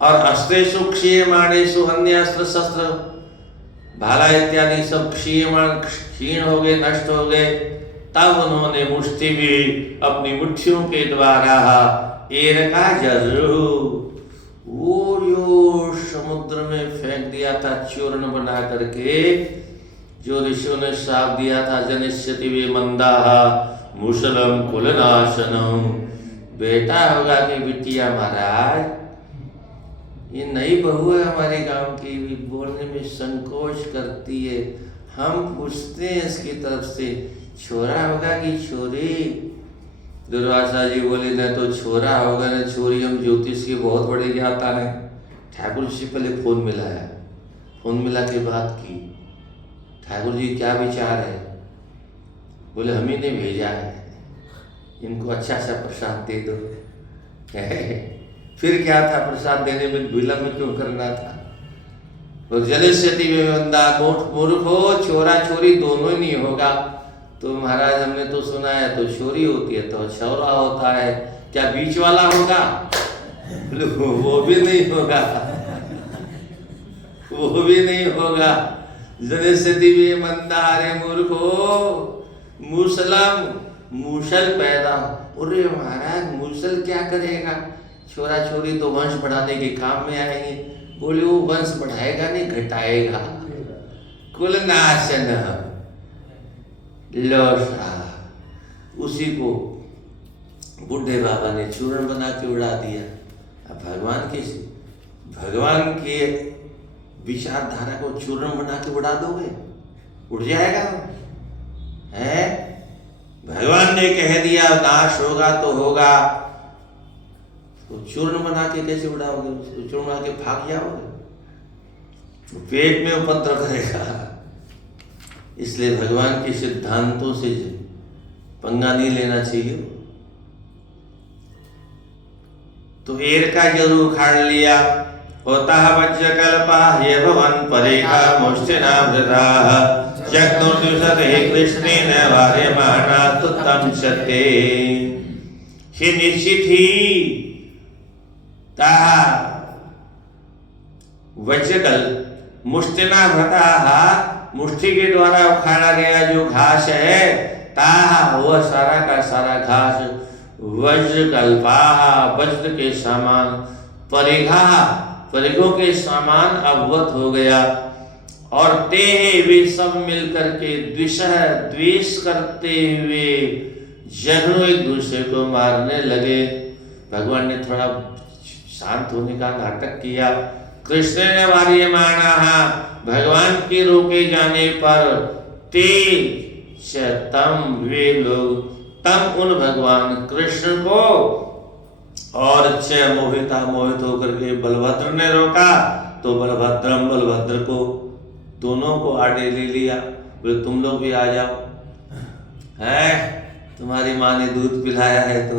और अस्त्रेशु क्षीय माणेशु अन्य अस्त्र शस्त्र भाला इत्यादि सब क्षीण हो गए, नष्ट हो गए। तब उन्होंने मुष्टि भी अपनी मुट्ठियों के द्वारा एरका जरू वो समुद्र में फेंक दिया था चूर्ण बना करके, जो ऋषियों ने श्राप दिया था जनिष्यति वे मंदाः मुसलम कुलनाशनम। बेटा होगा कि बिटिया महाराज, ये नई बहू है हमारे गांव की, भी बोलने में संकोच करती है। हम पूछते हैं इसकी तरफ से छोरा होगा कि छोरी। दुर्वासा जी बोले न तो छोरा होगा न छोरी, हम ज्योतिष के बहुत बड़े ज्ञाता है। ठाकुर जी पहले फोन मिलाया, फोन मिला के बात की, ठाकुर जी क्या विचार है? बोले हम ही ने भेजा है, इनको अच्छा सा प्रसाद दे दो। फिर क्या था, प्रसाद देने में विलंब क्यों करना था? और जलस्यति विवंदा मूर्ख हो, छोरा छोरी दोनों ही नहीं होगा। तो महाराज हमने तो सुना है तो छोरी होती है तो छौरा होता है, क्या बीच वाला होगा? वो भी नहीं होगा, वो भी नहीं होगा। जलस्यति विमंदारे मूर्खो मूसलम मूसल पैदा। अरे महाराज मूसल क्या करेगा? छोरा छोरी तो वंश बढ़ाने के काम में आएंगे। बोले वो वंश बढ़ाएगा नहीं घटाएगा। कुल नाशन लोसा, उसी को बुढ़े बाबा ने चूर्ण बना के उड़ा दिया। अब भगवान के विचारधारा को चूर्ण बना के उड़ा दोगे, उड़ जाएगा है? भगवान ने कह दिया नाश होगा तो होगा, तो चूर्ण बना के कैसे उड़ाओगे? चूर्ण बना के भाग जाओगे, पेट में उपद्रव करेगा। इसलिए भगवान के सिद्धांतों से पंगा नहीं लेना चाहिए। तो एर का जरूर उखाड़ लिया। होता वज्र कल्पा ये भवन परेखा मुष्टिना वृताः जग्नोर्दुषत हे कृष्णेन वार्यमाणा तुत्तम सत्ते। हे निश्चित ही ताहा वज्रकल मुष्टिना वृताः, मुष्टि के द्वारा उखाड़ा गया जो घास है, ताहा वह सारा का सारा घास, वज्रकल्पाः वज्र के समान, परिघा परिघों के समान अवगत हो गया। और ते वे सब मिलकर के द्वेष करते हुए जघनों एक दूसरे को मारने लगे। भगवान ने थोड़ा शांत होने का नाटक किया। कृष्ण ने वार्यमाणा, भगवान के रोके जाने पर ते तम वे लोग, तम उन भगवान कृष्ण को, और मोहित होकर के बलभद्र ने रोका तो बलभद्रम बलभद्र को दोनों को आड़े ले लिया। बोले तुम लोग भी आ जाओ, है तुम्हारी माँ ने दूध पिलाया है। तो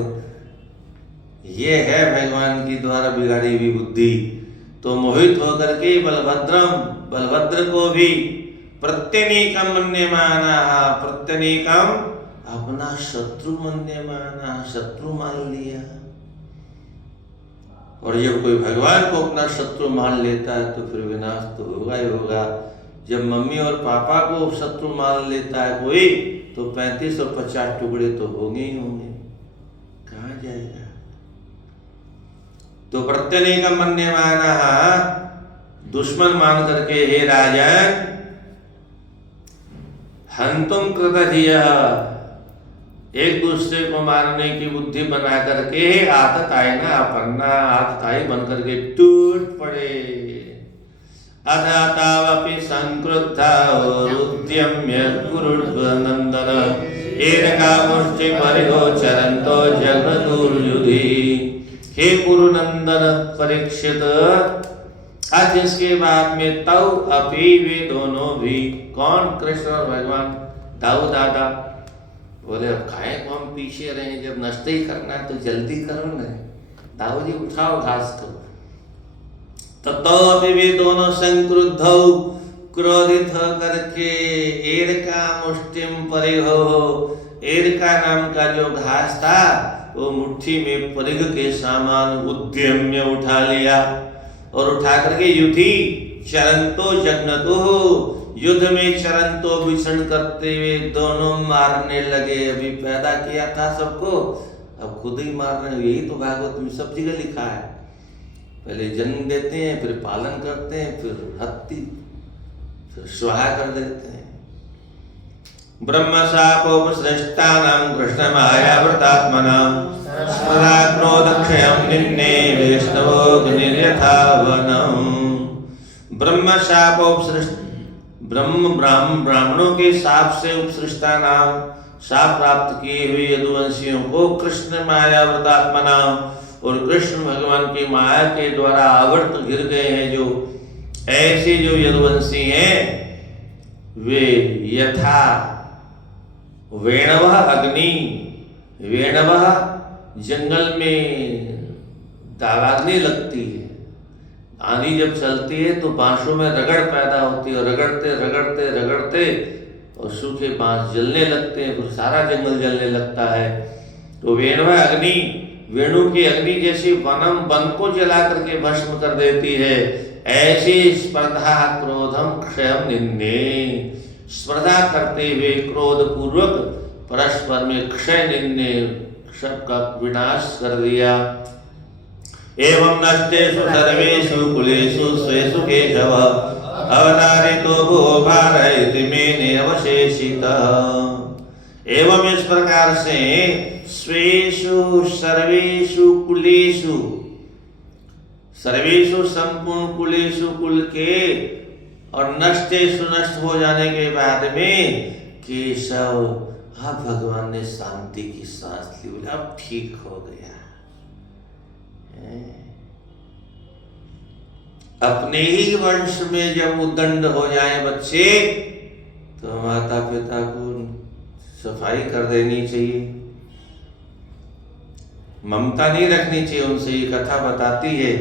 ये है भगवान की द्वारा बिगाड़ी हुई बुद्धि। तो मोहित होकर के बलभद्र को भी प्रत्यनीकम मन्यमाना, प्रत्यनीकम अपना शत्रु मन्यमाना, शत्रु मान लिया। और जब कोई भगवान को अपना शत्रु मान लेता है तो फिर विनाश तो होगा ही होगा। जब मम्मी और पापा को शत्रु मान लेता है कोई, तो 35 और 50 टुकड़े तो होंगे ही होंगे, कहाँ जाएगा। तो प्रत्यनेकम मन्यमानः, दुश्मन मान करके हे राजन, हंतुम कृतधियः, एक दूसरे को मारने की बुद्धि बना करके आततायिना अपन्ना, आततायी बन करके टूट पड़े। अथा तावपि संक्रुद्धा उद्यम्य कुरुनंदन एरकामुष्टि परिगोचरन्तो जगदुर्युधि। हे कुरुनंदन परीक्षित, आज इसके बाद में तव अपि, वे दोनों भी, कौन, कृष्ण और भगवान दाऊ दादा, बोले अब खाए को हम पीछे रहे, जब नष्ट ही करना है तो जल्दी करो ना, दाऊ जी उठाओ घास को। तो अभी वे दोनों संक्रुद्ध, क्रोधित करके एरका मुष्टिम परिहो, एरका नाम का जो घास था वो मुट्ठी में परिघ के सामान उद्यम्य उठा लिया, और उठा करके युद्धि चरंतो जगनतो, युद्ध में चरंतो भीषण करते हुए दोनों मारने लगे। अभी पैदा किया था सबको, अब खुद ही मार रहे हैं। यही तो भागवत में सब जगह लिखा है, पहले जन्म देते हैं, फिर पालन करते हैं, फिर हत्ती, फिर स्वाहा कर देते हैं। ब्रह्म शापोपसृष्टानां कृष्ण मायावृतात्मनां स्मरा क्रोधक्षयं निन्ने वैष्णवोऽग्निर्यथावनम्। ब्रह्म शापोपसृष्ट, ब्राह्मणों के शाप से उपसृष्टा नाम, शाप प्राप्त किए हुए यदुवंशियों को कृष्ण मायावृतात्मना, और कृष्ण भगवान की माया के द्वारा आवृत गिर गए हैं जो ऐसे जो यदुवंशी हैं, वे यथा वेणवः अग्नि, वेणवः जंगल में दावाग्नि लगती है, आंधी जब चलती है तो बांसों में रगड़ पैदा होती है, और रगड़ते रगड़ते रगड़ते और सूखे बांस जलने लगते हैं, फिर सारा जंगल जलने लगता है। तो वेणवः अग्नि, वेणु की अग्नि जैसी वनम, वन को जला करके भस्म कर देती है, ऐसी स्पर्धा क्रोधम क्षयम निन्ने, स्पर्धा करते हुए क्रोध पूर्वक परस्पर में क्षय निन्ने, सबका विनाश कर दिया। एवं नष्टेषु सर्वेषु कुलेषु स्वेषु केशव अवतारितो भो भारत इति मेने अवशेषितः। एवं इस प्रकार से स्वेषु सर्वेषु कुलेषु, सर्वेषु संपूर्ण कुलेषु कुल के, और नष्टेषु नष्ट हो जाने के बाद में केशव, अब भगवान ने शांति की सांस ली, बोले अब ठीक हो गया। अपने ही वंश में जब उद्दंड हो जाए बच्चे, तो माता पिता को सफाई कर देनी चाहिए, ममता नहीं रखनी चाहिए उनसे, ये कथा बताती है।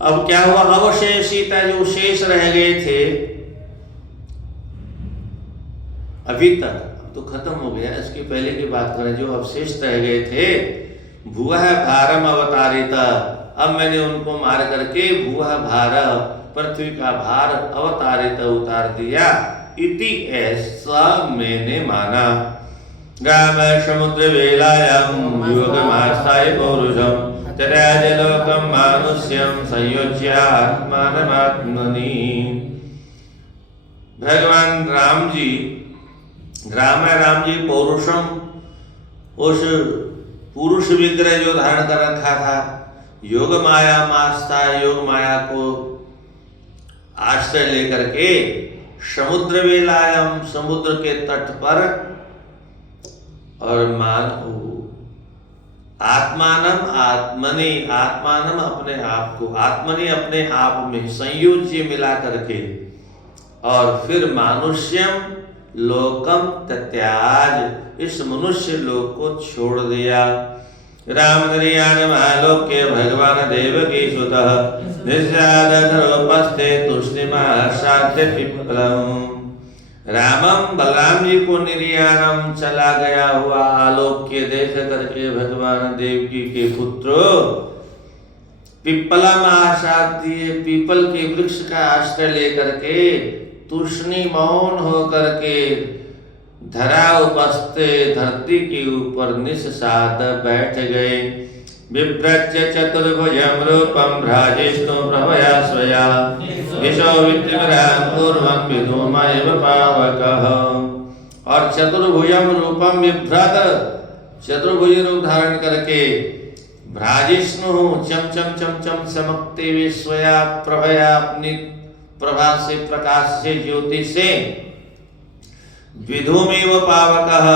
अब क्या हुआ, अवशेषिता, जो शेष रह गए थे अभी तक, अब तो खत्म हो गया, इसके पहले की बात करें, जो अवशेष रह गए थे, भुवः भारम अवतारिता, अब मैंने उनको मार करके भुवः भार, पृथ्वी का भार, अवतारित, उतार दिया, इति ऐसा मैंने माना। गाम समुद्र वेलायाम योगमास्ताय पौरुषम तराजलोकम मानुष्यम संयोज्य आत्मानमात्मनि। भगवान राम जी, राम जी पौरुषम, उस पुरुष विग्रह जो धारण कर रखा था, योग माया मास्ता, योग माया को आश्रय लेकर के समुद्र वेलायम, समुद्र के तट पर, और आत्मानम आत्मनि, आत्मानम अपने आप को, आत्मनि अपने आप में, संयोज्य मिला करके, और फिर मानुष्यम लोकम त्याज, इस मनुष्य लोक को छोड़ दिया। रामदर्यान आलोक्य भगवान देवकी सुतः निस्यादधरोपस्थे तुष्णिमासाद्य पिप्पलम्। रामम, बलराम जी को निर्याणम, चला गया हुआ आलोक्य देख करके भगवान देवकी के पुत्र पिप्पलम आसाद दिए, पीपल के वृक्ष का आश्रय लेकर के तुष्णी मौन हो करके धरा उपस्थे धरती के ऊपर निस्साद बैठ गए। बिभ्रच्य चतुर्भुजं रूपं भ्राजिष्णु प्रभया स्वया दिशो विद्युरां पूर्वं विधूमैव पावकः। और चतुर्भुजं रूपम बिभ्रत, चतुर्भुज रूप धारण करके भ्राजिष्णु चम चम चम चम चमकते हुए स्वया प्रभया अपनी प्रभा से प्रकाश से ज्योति से विधूमेव पावकः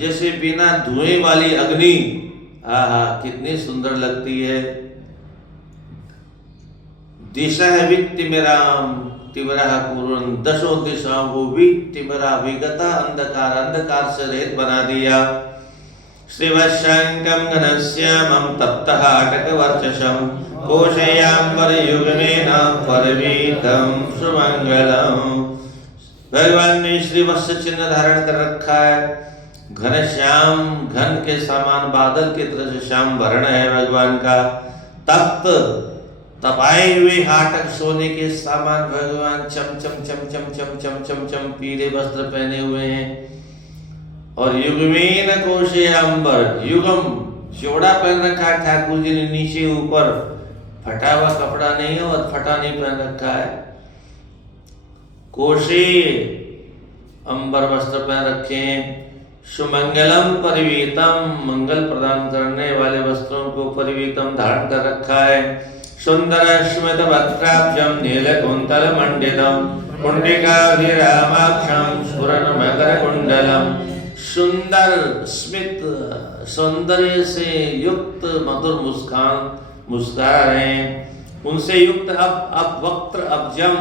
जैसे बिना धुएं वाली अग्नि, आहा कितनी सुंदर लगती है। दिशा वित्तिमिराम तिमरा पूर्ण, दशों दिशाओं को वित्तिमिरा विगता अंधकार, अंधकार से रहित बना दिया। श्रीवशंकं घनश्यामं तप्तः अटकवर्चसं कोशयाम्बरयुग्मेन परवीतं सुमंगलम्। भगवान ने श्रीवत्स चिन्ह धारण कर रखा है। घनश्याम, घन के समान बादल की तरह से श्याम वर्ण है भगवान का। तप्त, तपाए हुए हाटक सोने के समान भगवान चम चम चम चम चम चम चम चम पीले वस्त्र पहने हुए हैं। और युग्मेन कोशे अंबर, युगम चौड़ा पहन रखा है ठाकुर जी ने, नीचे ऊपर फटा हुआ कपड़ा नहीं है और फटा नहीं पहन रखा है। कोशे अंबर वस्त्र पहन रखे हैं। सुमंगलम परिवीतम, मंगल प्रदान करने वाले वस्त्रों को परिवीतम धारण कर रखा है। सुंदर स्मित वक्त्राब्जम नीलकुंतल मंडितम कुंडिकाभिरामाक्षम स्फुरन मकर कुंडलम। सुंदर स्मित, सौंदर्य से युक्त मधुर मुस्कान रहे हैं। उनसे युक्त अब वक्त्र अब्जम,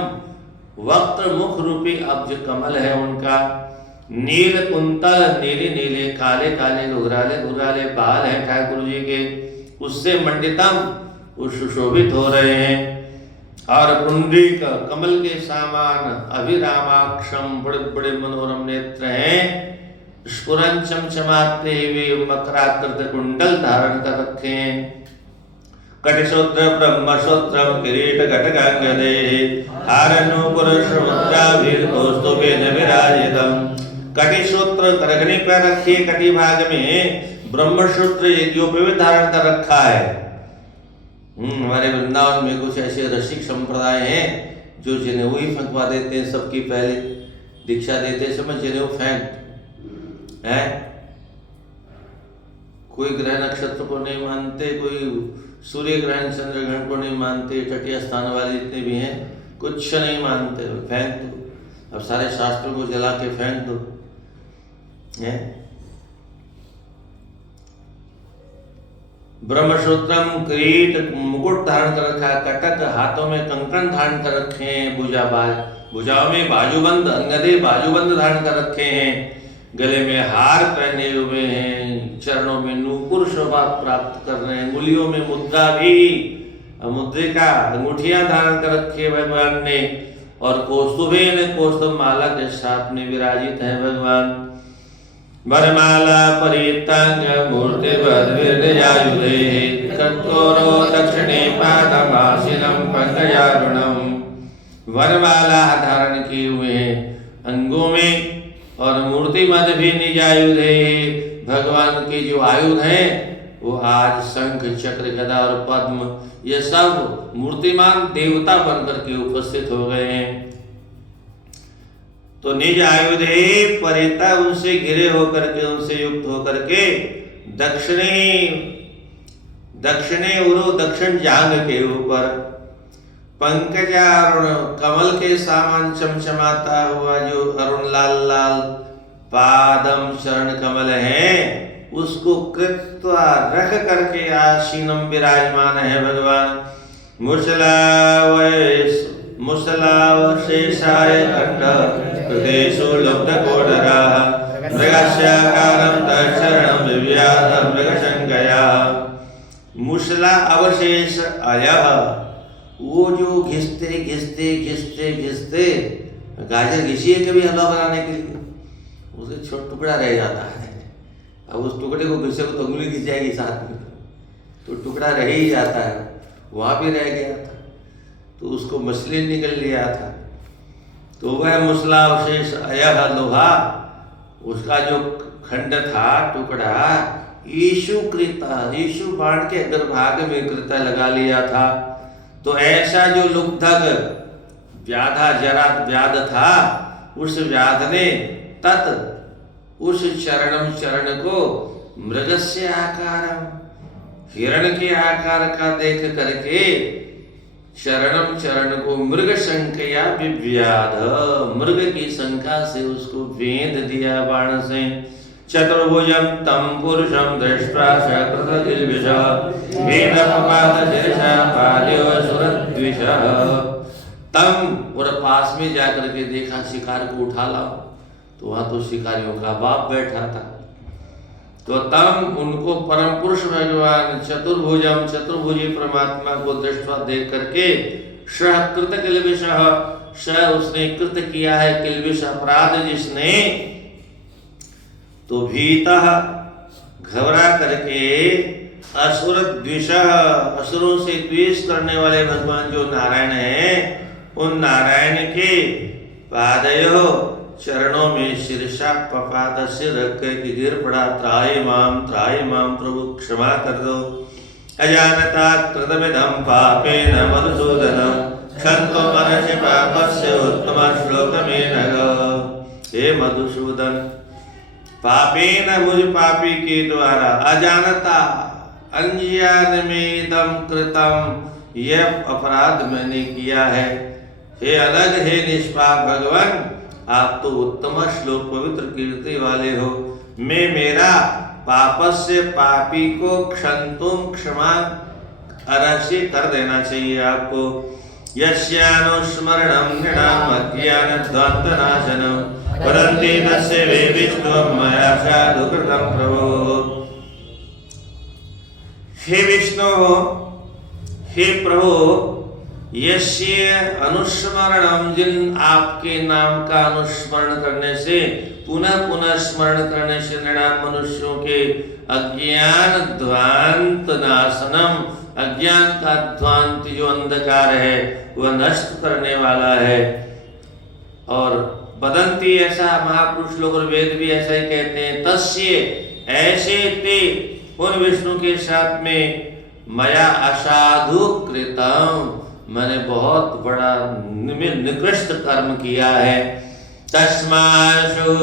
वक्त्र मुख रूपी अब्ज कमल है उनका। नील कुंतल, नीले नीले काले काले घुघराले घुघराले बाल हैं ठाकुर जी के, उससे मंडितम वो सुशोभित हो रहे हैं। और पुंडरीक, कमल के सामान अभिरामाक्षम, बड़े बड़े मनोरम नेत्र हैं। स्फुरन चमचमाते हुए मकराकृत कुंडल धारण कर रखे हैं। कटिशोत्र ब्रह्मशोत्रम किरीट घटकांगदे हारनूपुर समुद्राभिर कौस्तुभेन विराजितम। कटिशोत्र करघनी पर रखी, कटी भाग में ब्रह्मसूत्र यज्ञोपवीत धारण कर रखा है। हमारे वृंदावन में कुछ ऐसे रसिक संप्रदाय हैं जो जनेऊ ही फंकवा देते हैं। सबकी पहले दीक्षा देते समय जनेऊ फेंक है। कोई ग्रह नक्षत्र को नहीं मानते, कोई सूर्य ग्रहण चंद्र ग्रहण को नहीं मानते, तटीय स्थान वाले जितने भी हैं कुछ नहीं मानते, फेंक दो। अब सारे शास्त्रों को जला के फेंक दो है। ब्रह्मसूत्रम किरीट, मुकुट धारण कर रखा है। कटक, हाथों में कंकण धारण कर रखे हैं। भुजाओं में बाजूबंद, अंगदे बाजूबंद धारण कर रखे हैं। गले में हार पहने हुए हैं। चरणों में नूपुर शोभा प्राप्त कर रहे हैं। अंगुलियों में मुद्रा भी, मुद्रिका अंगूठियां धारण कर रखी है भगवान ने। और कौस्तुभेन, कौस्तुभ माला के साथ में विराजित है भगवान। वरमाला परितांग मूर्ति वद्विर्यायुधे तत्कोरो दक्षिणे पादमासिनं पंकजारुणम। वरमाला धारण किए हुए हैं अंगों में, और मूर्ति मध्य भी निजायुधे, भगवान के जो आयुध हैं वो आज शंख चक्र गदा और पद्म, ये सब मूर्तिमान देवता बनकर के उपस्थित हो गए हैं। तो निज आयुधे परिता, उनसे घिरे होकर के, उनसे युक्त होकर के दक्षिणे उरो, दक्षिण जांग के ऊपर पंकजारुण, कमल के सामान चमचमाता हुआ जो अरुण लाल लाल पादम चरण कमल है, उसको कृत्वा रख करके आसीनम विराजमान है भगवान। मुसलावशेषाय कंठ प्रदेशो लब्ध कोडरा मृगस्याकारं तत्शरणं विव्याधं मृगशंकया। मुसला अवशेष अयः, वो जो घिसते घिसते घिसते घिसते, गाजर घिसिए कभी हलवा बनाने के लिए, उसे छोटा टुकड़ा रह जाता है। अब उस टुकड़े को घिसे तो उंगली घिस जाएगी साथ में, तो टुकड़ा रह ही जाता है। वहाँ भी रह गया था, तो उसको मछली निकल लिया था। तो वह मुसलावशेष अयह लोहा, उसका जो खंड था, टुकड़ा, ईशु कृता, ईशु बाण के अग्रभाग में कृता लगा लिया था। तो ऐसा जो लुब्धक व्याधा जरा व्याध था, उस व्याध ने तत् उस चरण को मृगस्य आकारम, हिरण के आकार का देख करके चरण को मृग संख्या विव्याध, मृग की शंका से उसको भेद दिया बाण से। चतुर्भुजम तम पुरुषम दृष्ट्वा सकृतकिल्बिषः हेन पपात शीर्षा पाल्यो सुरद्विषः। तम, और पास में जाकर के देखा शिकार को उठा लाओ, तो वहां तो शिकारियों का बाप बैठा था। तो तम, उनको परम पुरुष भगवान चतुर्भुजम, चतुर्भुजी परमात्मा को दृष्टवा देख करके सह कृत किल्बिषः, सह उसने कृत किया है किल्बिष अपराध जिसने, तो भीतः घबरा करके असुर द्विषः, असुरों से द्वेष करने वाले भगवान जो नारायण हैं, उन नारायण के पादयो चरणों में शीर्षा पपात सिर रख के गिर पड़ा। त्राहि माम प्रभु क्षमा कर दो। अजानता कृतमिदं पापेन मधुसूदन क्षन्तु मनसि पापस्य उत्तम श्लोकमेनघ। हे मधुसूदन, पापेन, मुझ पापी के द्वारा, अजानता अनजान में इदं कृतम, यह अपराध मैंने किया है। हे अलग, हे निष्पाप भगवान, आप तो उत्तम श्लोक पवित्र कीर्ति वाले हो। मैं मेरा पापस्य, पापी को क्षंतुम, क्षमा अवश्य कर देना चाहिए आपको। यस्यानुस्मरणं नृणाम् अज्ञानध्वान्तनाशनं वदन्ति तस्य वे विष्णुं मया साधु कृतं प्रभो। हे विष्णु, हे प्रभु, यस्य अनुस्मरणम, जिन आपके नाम का अनुस्मरण करने से, पुनः पुनः स्मरण करने से नृणाम मनुष्यों के अज्ञान ध्वांत नाशनम, अज्ञान का ध्वांत जो अंधकार है वह नष्ट करने वाला है। और बदंती, ऐसा महापुरुष लोग और वेद भी ऐसा ही कहते हैं, तस्य, ऐसे ते, उन विष्णु के साथ में, मया असाधु कृतम, मैंने बहुत बड़ा निकृष्ट कर्म किया है। तस्माशु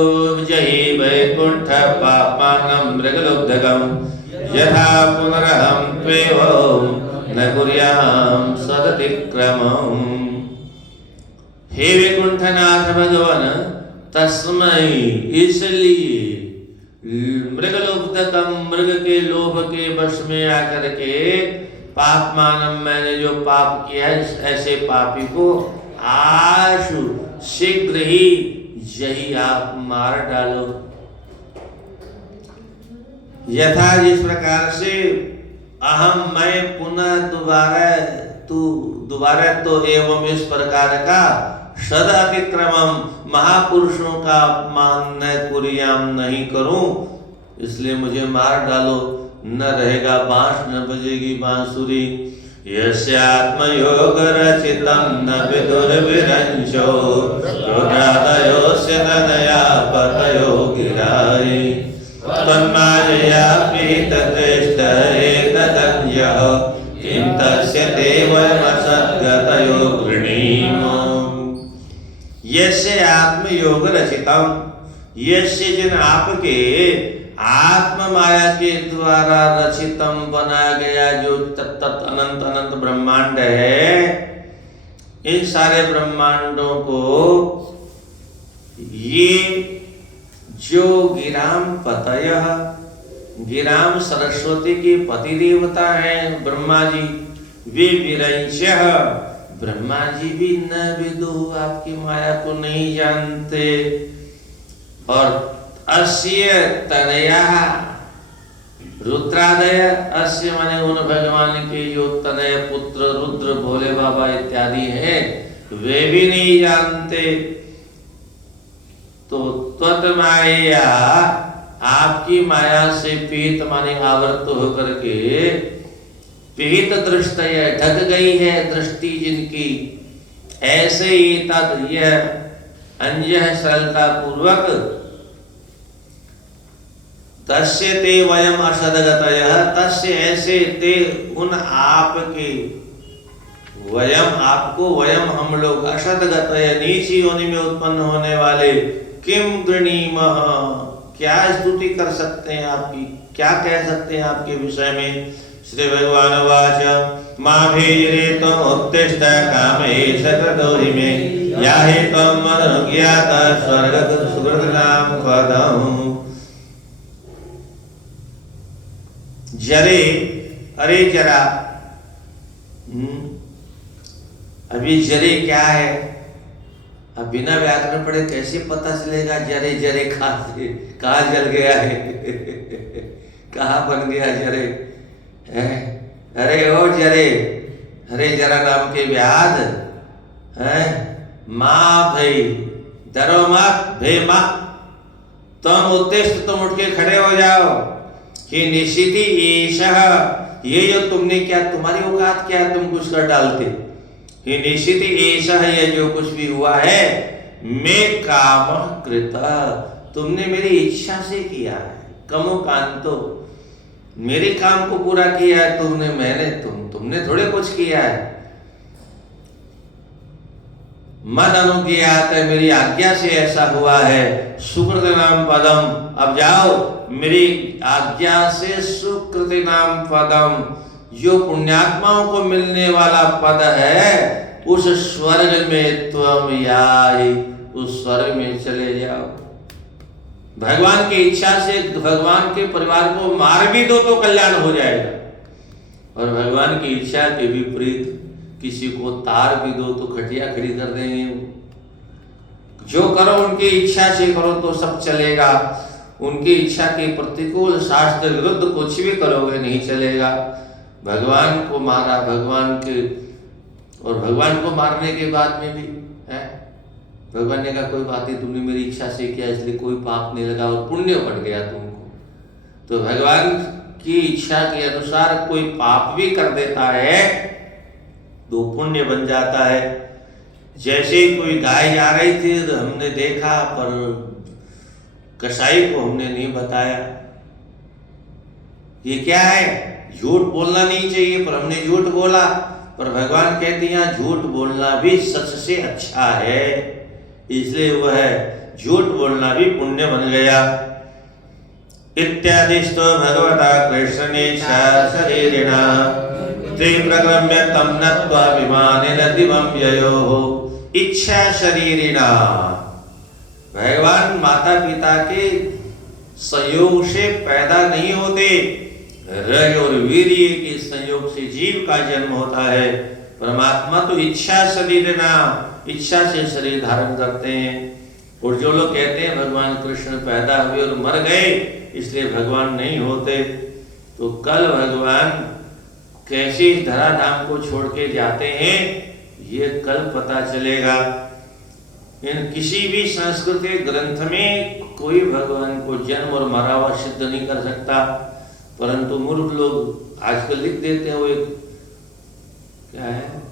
जहि वैकुंठ पापानं मृगलुब्धकं यथा पुनरहं त्वेवं न कुर्याम सदतिक्रमम्। हे वैकुंठनाथ भगवान, तस्मै, इसलिए, मृगलुब्धकम, मृग के लोभ के वश में आकर के, पापमानम, मैंने जो पाप किया है, ऐसे पापी को आशु, शीघ्र ही, यही आप मार डालो। यथा, जिस प्रकार से, अहम, मैं, पुनः, दोबारा तो एवं इस प्रकार का, सद अतिक्रमम, महापुरुषों का अपमान न कुर्याम, नहीं करूं, इसलिए मुझे मार डालो। न रहेगा बांस, न बजेगी बांसुरी। यस्यात्मयोग रचितं न विदुर्विरंशो रुद्रादयोस्य तनया पतयो गिराय तन्मायया प्रीतदृष्ट एकदन्यः किं तस्य ते वयमसद्गतयो गृणीम। यस्य आत्मयोग रचितम, यस्य, जिन आपके आत्म माया के द्वारा रचितम, बनाया गया जो तत्त अनंत अनंत ब्रह्मांड है, इन सारे ब्रह्मांडों को ये जो गिराम पतयः, गिराम सरस्वती के पति देवता हैं ब्रह्मा जी, वे विरंचः, ब्रह्मा जी भी न विदु, आपकी माया को नहीं जानते। और अस्य तनया रुद्रादय, अस्य माने उन भगवान के जो तनय पुत्र रुद्र, भोले बाबा इत्यादि हैं, वे भी नहीं जानते। तो त्वत्माया, आपकी माया से पीत माने आवृत होकर के, पीत दृष्टय, ढक गई है दृष्टि जिनकी, ऐसे ही तद यह अंजः सरलता पूर्वक तस्य ते वयम असदगतयः, तस्य ऐसे ते उन आपके, वयम आपको, वयम हम लोग, असदगतय नीची योनि में उत्पन्न होने वाले, किम गृणीमः क्या स्तुति कर सकते हैं आपकी, क्या कह सकते हैं आपके विषय में। श्री भगवान वाच मां भेजरे तुम उत्तिष्ठ कामेश कृतोहि में, याहि त्वं अनुज्ञात स्वर्ग सुकृतनाम पदम्। जरे, अरे जरा, अभी जरे क्या है, अब बिना व्याकरण पढ़े कैसे पता चलेगा जरे जरे कहाँ जल गया है कहाँ बन गया जरे है? अरे ओ जरे, अरे जरा नाम के व्याध है, माँ भई, डरो मत, भे मत, तुम उत्तिष्ठ, तुम उठ के खड़े हो जाओ, कि निशिति ईशः, ये जो तुमने क्या, तुम्हारी औकात क्या है, तुम कुछ कर डालते, कि निशिति ईशः, ये जो कुछ भी हुआ है, मैं काम कृता, तुमने मेरी इच्छा से किया है, कमो कांतो, मेरे काम को पूरा किया है तुमने, मैंने तुमने थोड़े कुछ किया है। मन अनुज्ञात है, मेरी आज्ञा से ऐसा हुआ है। सुकृत नाम पदम, अब जाओ मेरी आज्ञा से सुकृत नाम पदम, जो पुण्यात्माओं को मिलने वाला पद है, उस स्वर्ग में तुम याई, उस स्वर्ग में चले जाओ। भगवान की इच्छा से भगवान के परिवार को मार भी दो तो कल्याण हो जाएगा, और भगवान की इच्छा के विपरीत किसी को तार भी दो तो खटिया खड़ी कर देंगे। जो करो उनकी इच्छा से करो तो सब चलेगा, उनकी इच्छा के प्रतिकूल शास्त्र विरुद्ध कुछ भी करोगे नहीं चलेगा। भगवान को मारा, भगवान के, और भगवान को मारने के बाद में भी है, भगवान ने कहा कोई बात नहीं, तुमने मेरी इच्छा से किया इसलिए कोई पाप नहीं लगा और पुण्य बढ़ गया तुमको। तो भगवान की इच्छा के अनुसार कोई पाप भी कर देता है तो पुण्य बन जाता है। जैसे कोई गाय जा रही थी तो हमने देखा, पर कसाई को हमने नहीं बताया, ये क्या है, झूठ बोलना नहीं चाहिए पर हमने झूठ बोला। पर भगवान कहते हैं झूठ बोलना भी सच से अच्छा है, इसलिए वह झूठ बोलना भी पुण्य बन गया। इत्यादिस्तो भगवता कृष्णेच्छा शरीरिणा त्रिप्रक्रम्य तम नत्वा विमानेन दिवं ययोः। इच्छा शरीरिणा, भगवान माता पिता के संयोग से पैदा नहीं होते, रज और वीर्य के संयोग से जीव का जन्म होता है। परमात्मा तो इच्छा शरीरिणा, इच्छा से शरीर धारण करते हैं। और जो लोग कहते हैं भगवान कृष्ण पैदा हुए और मर गए इसलिए भगवान नहीं होते, तो कल भगवान कैसे इस धराधाम को छोड़ के जाते हैं ये कल पता चलेगा। इन किसी भी सांस्कृतिक ग्रंथ में कोई भगवान को जन्म और मरा हुआ सिद्ध नहीं कर सकता, परंतु मूर्ख लोग आजकल लिख देते हैं वो एक क्या है,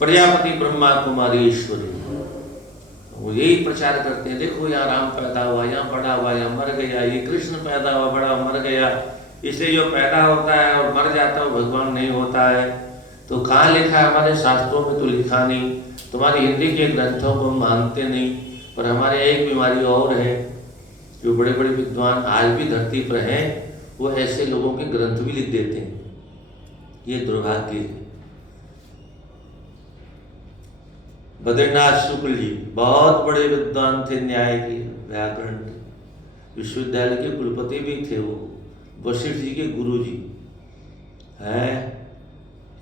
प्रजापति ब्रह्मा कुमारी ईश्वरी, वो यही प्रचार करते हैं, देखो यहाँ राम पैदा हुआ, यहाँ बड़ा हुआ, यहाँ मर गया, ये कृष्ण पैदा हुआ, बड़ा मर गया। इसलिए जो पैदा होता है और मर जाता है वो भगवान नहीं होता है। तो कहाँ लिखा है, हमारे शास्त्रों में तो लिखा नहीं, तुम्हारी हिंदी के ग्रंथों को मानते नहीं। पर हमारे एक बीमारी और है, जो बड़े बड़े विद्वान आज भी धरती पर हैं, वो ऐसे लोगों के ग्रंथ भी लिख देते हैं, ये दुर्भाग्य है। बद्रीनाथ शुक्ल जी बहुत बड़े विद्वान थे, न्याय के, व्याकरण के, विश्वविद्यालय के कुलपति भी थे। वो वशिष्ठ जी के गुरु जी हैं,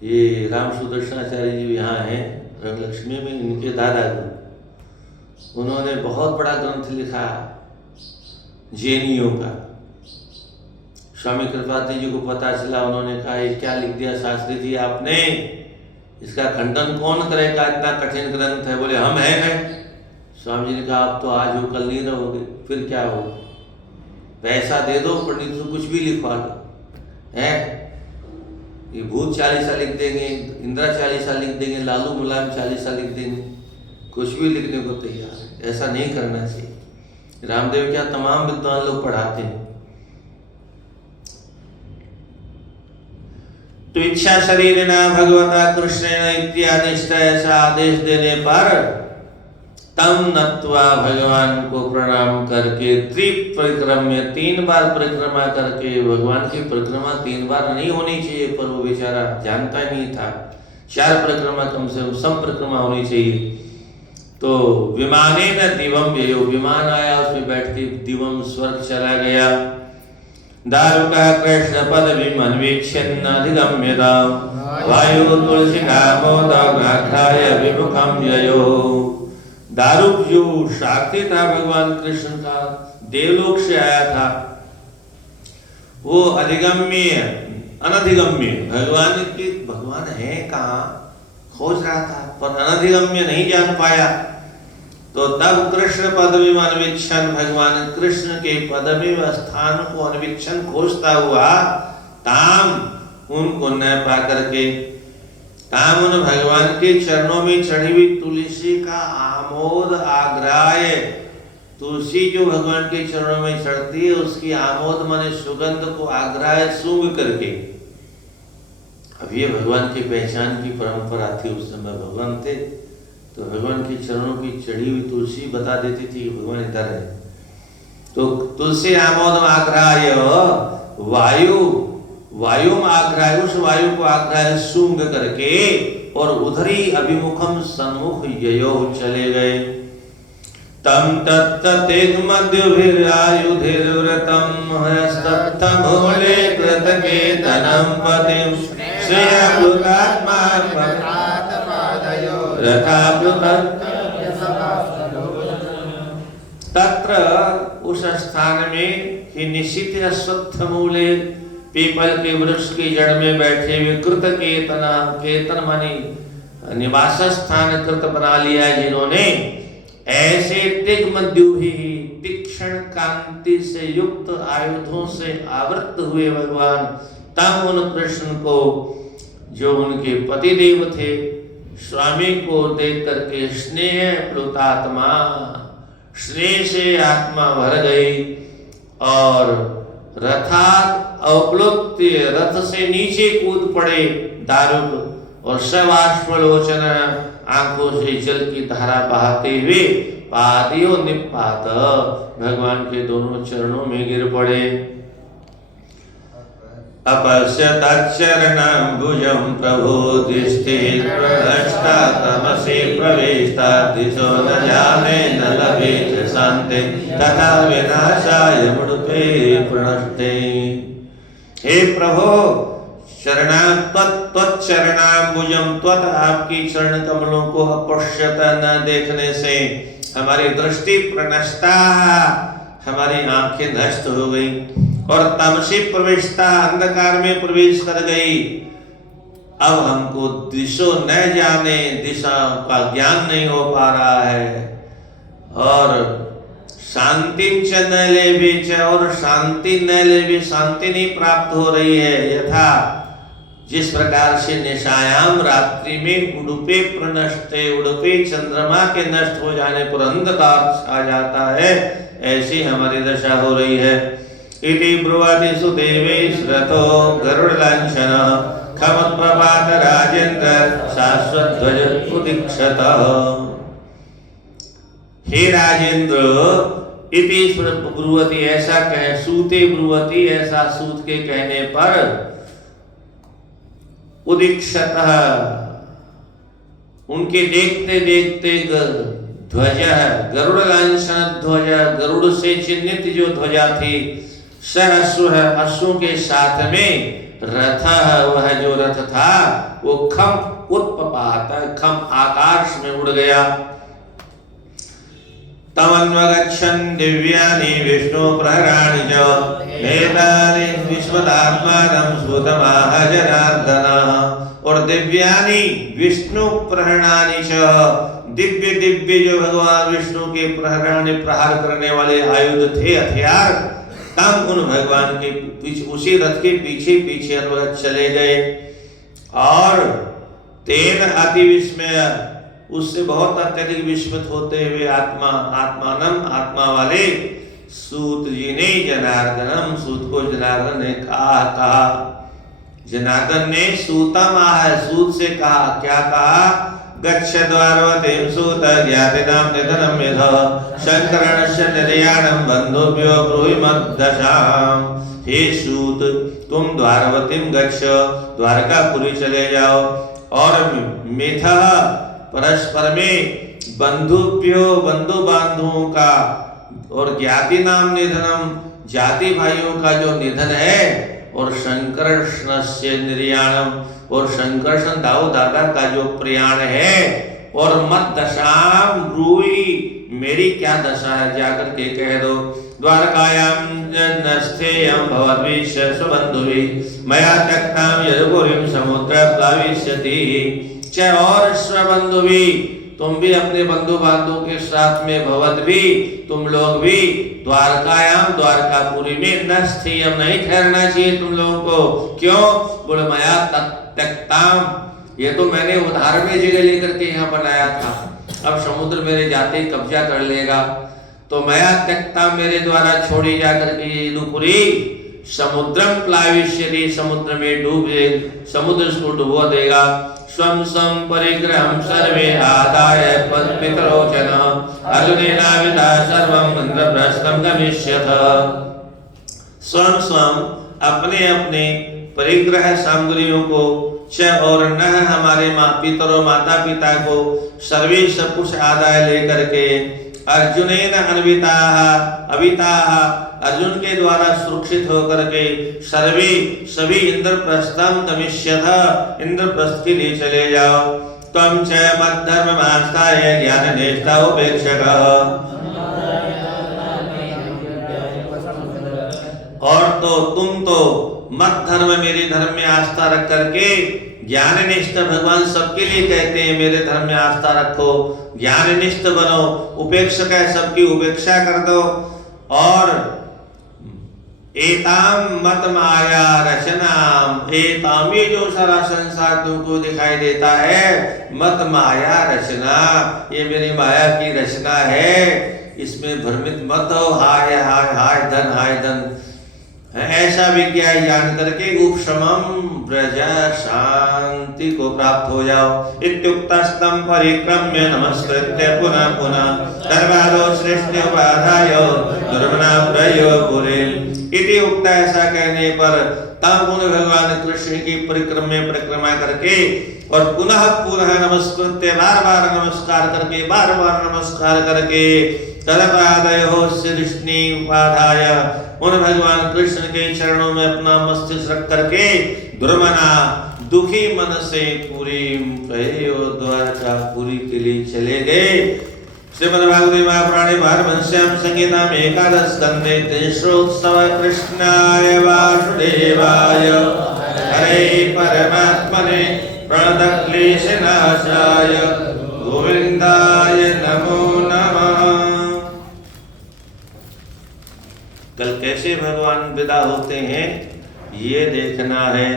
ये राम सुदर्शनाचार्य जी यहाँ हैं रंगलक्ष्मी में, इनके दादा गुरु। उन्होंने बहुत बड़ा ग्रंथ लिखा जैनियों का। स्वामी कृपाती जी को पता चला, उन्होंने कहा ये क्या लिख दिया शास्त्री जी आपने, इसका खंडन कौन करेगा, इतना कठिन ग्रंथ है। बोले हम हैं नहीं। स्वामी जी ने कहा आप तो आज हो कल नहीं रहोगे, फिर क्या हो, पैसा दे दो पंडित से कुछ भी लिखवा लो है। ये भूत चालीसा लिख देंगे, इंदिरा चालीसा लिख देंगे, लालू मुलायम चालीसा लिख देंगे, कुछ भी लिखने को तैयार है। ऐसा नहीं करना चाहिए। रामदेव क्या तमाम विद्वान लोग पढ़ाते हैं। तो इच्छा शरीर न भगवता कृष्णेन इत्यादिष्ट ऐसा आदेश देने पर तम नत्वा भगवान को प्रणाम करके त्रिपरिक्रम्य 3 बार परिक्रमा करके, भगवान की परिक्रमा 3 बार नहीं होनी चाहिए पर वो बेचारा जानता ही नहीं था, 4 परिक्रमा कम से कम संपरिक्रमा होनी चाहिए। तो विमाने न दिवम व्ययो, विमान आया उसमें बैठ के दिवम स्वर्ग चला गया। दारुका कृष्ण पदवीं अन्वीक्ष्यन् अधिगम्यताम् वायु तुलसीकामोदग्राघ्राय विमुखं ययो। दारुक जो सारथी था भगवान कृष्ण का, देवलोक से आया था, वो अधिगम्य अनधिगम्य, भगवान है कहाँ खोज रहा था पर अनधिगम्य नहीं जान पाया। तो तब कृष्ण पदवी अन्वीक्षण, भगवान कृष्ण के पदवी स्थान को अन्वीक्षण खोजता हुआ ताम उनको न पा करके ताम उन भगवान के चरणों में चढ़ी हुई तुलसी का आमोद आग्राय, तुलसी जो भगवान के चरणों में चढ़ती है उसकी आमोद माने सुगंध को आग्राय सूंघ करके। अब ये भगवान की पहचान की परंपरा थी, उस समय भगवान थे तो भगवान के चरणों की चढ़ी हुई तुलसी बता देती थी कि भगवान इधर है। तो तुलसी आमोद आग्राय वायु आग्राय, उस वायु को आग्राय सूंघ करके और उधरी अभिमुखम सन्मुख ययो चले गए। तम तत्तेग मध्युभिरायुधिर्व्रतम हस्तत्थं भूले कृतकेतनं पतिं श्रेयप्लुतात्मा तत्र उस स्थान में ही निश्चित अश्वत्थ मूले, पीपल के वृक्ष की जड़ में बैठे हुए कृत केतना, केतन मानी निवास स्थान कृत बना लिया जिन्होंने, ऐसे तिग्मद्युभी तीक्ष्ण कांति से युक्त आयुधों से आवृत हुए भगवान तब उन कृष्ण को, जो उनके पति देव थे, स्वामी को देख करके स्नेह प्लुतात्मा, स्नेह से आत्मा भर गई और रथात अवप्लुत्य, रथ से नीचे कूद पड़े दारुक और सवाश्वलोचन, आंखों से जल की धारा बहाते हुए पादियो निपात, भगवान के दोनों चरणों में गिर पड़े। अपश्यतच्चरणाम्बुजं प्रभो दृष्टि प्रहष्टा तमसि प्रविष्टा, दिशो न जाने न लभेत शान्ति तथा विनाशाय मुड़ुपे प्रणष्टे। हे प्रभो, त्वच्चरणाम्बुजं, त्वत् आपकी चरण कमलों को अपश्यत न देखने से हमारी दृष्टि प्रनष्टा, हमारी आंखें नष्ट हो गई और तमसी प्रविष्टा, अंधकार में प्रवेश कर गई। अब हमको दिशो न जाने, दिशा का ज्ञान नहीं हो पा रहा है और शांति च न लेवे च, और शांति न लेवे, शांति नहीं प्राप्त हो रही है। यथा जिस प्रकार से निशायाम रात्रि में उड़ुपे प्रनष्टे, उड़ुपे चंद्रमा के नष्ट हो जाने पर अंधकार आ जाता है, ऐसी हमारी दशा हो रही है। इति ब्रुवति सुदेवे श्रतो गरुड़लांछन खमत्प्रपात राजेन्द्र शाश्वत ध्वज उदीक्षत। हे राजेंद्र, इति ब्रुवति, ऐसा कहे, सूते ब्रुवति, ऐसा सूत के कहने पर उदीक्षत, उनके देखते देखते ध्वज, गरुड़ लांछन ध्वज, गरुड़ से चिन्हित जो ध्वजा थी, सहस्व, अश्वों के साथ में रथ, वह जो रथ था वो खम उत्पपात, खम आकाश में उड़ गया। तमन्वगच्छन् दिव्यानि विष्णु प्रहराणि च वेदानि विश्वदात्मानं सुतमाह जनार्दनः। और दिव्यानि विष्णु प्रहरणानि च, दिव्य दिव्य जो भगवान विष्णु के प्रहराणि, प्रहार करने वाले आयुध थे, हथियार, तम उन भगवान के पीछे, उसी रथ के पीछे पीछे अनुगत चले गए। और तेन अति विस्मय, उससे बहुत अत्यधिक विस्मित होते हुए आत्मानम आत्मा वाले सूत जी ने जनार्दनम, सूत को जनार्दन ने कहा जनार्दन ने सूतम आह, सूत से कहा, क्या कहा? गच्छ द्वारवतीं सूत ज्ञातिनां निधनं यथ शंकरणस्य निर्याणं बन्धुभ्यो ब्रूहि मद्दशाम्। हे सूत, तुम द्वारवतीं गच्छ, द्वारकापुरी चले जाओ, और मिथः परस्पर में बंधुभ्यो, बंधु बांधुओं का, और ज्ञाति नाम निधनम, जाति भाइयों का जो निधन है, और शंकर्षणस्य निर्याणम, और शंकर्षण दाऊ दादा का जो प्रयाण है, और मत दशाम ब्रूहि, मेरी क्या दशा है जाकर के कह दो। द्वारकायां नस्थेयं भवद्भिः स्वबन्धुभिः मया त्यक्तां यदुपुरीं समुद्र प्लाविष्यति च, और स्वबन्धुभिः, तुम भी अपने बंधु बांधवों के साथ में, भवत भी, तुम लोग भी, द्वारकायाम, द्वारकापुरी में, न स्थेयम, नहीं ठहरना चाहिए तुम लोगों को। क्यों? बोले मया त्यक्ताम, ये तो मैंने उधार में जगह लेकर के यहाँ बनाया था, अब समुद्र मेरे जाते ही कब्जा कर लेगा, तो मया त्यक्ताम, मेरे द्वारा छोड़ी जाकर के यदुपुरी समुद्रम प्लाविष्यति, समुद्र में डूब, समुद्र उसको डुबो देगा। स्वं स्वं परिग्रहं सर्वे आदाय पितरोचन अर्जुनेनाविता सर्वं इंद्रप्रस्थं गमिष्यथ। स्वं स्वं, अपने अपने परिग्रह सामग्रियों को, च और न, हमारे पितरों माता पिता को, सर्वे सब कुछ आदाय लेकर के, अर्जुनेन अन्विताः अविताः, अर्जुन के द्वारा सुरक्षित होकर के, सर्वे सभी इंद्रप्रस्थं गमिष्यथ, इंद्रप्रस्थ के लिए चले जाओ। त्वं च मद्धर्ममास्ताय ज्ञाननिष्ठा उपेक्षकः, और तो तुम तो मत धर्म, मेरे धर्म में आस्था रख करके, ज्ञाननिष्ठ, भगवान सबके लिए कहते हैं मेरे धर्म में आस्था रखो, ज्ञाननिष्ठ बनो, उपेक्षक है, सबकी उपेक्षा कर दो, और एताम मत माया रचनाम, एताम, ये जो सारा संसार तुमको दिखाई देता है, मत माया रचना, ये मेरी माया की रचना है, इसमें भ्रमित मत हो, हाय हाय हाय धन, हाय धन, ऐसा विज्ञा जान करके उपशमम ब्रज, शांति को प्राप्त हो जाओ। इत्युक्तस्तं परिक्रम्य नमस्कृत्य पुनः पुनः सर्वादो सृष्टि उपाधाय दुर्मना प्रयो पुरीम्। इति उक्त, ऐसा कहने पर तब पुनः भगवान कृष्ण की परिक्रमा करके, और पुनः पुनः नमस्कृत्य, बार बार नमस्कार करके, बार बार नमस्कार करके, तदपादयो सृष्टि उपाधाय, उन भगवान कृष्ण के चरणों में अपना मस्तिष्क रख करके, दुर्मना, दुखी मन से, पूरी द्वारकापुरी के लिए चले गए। श्रीमद्भागवते महापुराणे पारमहंस्यां संहितां एकादश स्कंधे तेषोत्सव कृष्णाय वासुदेवाय हरे परमात्मने प्रणतक्लेशनाशाय गोविंदाय नमो नमः। कल कैसे भगवान विदा होते हैं ये देखना है।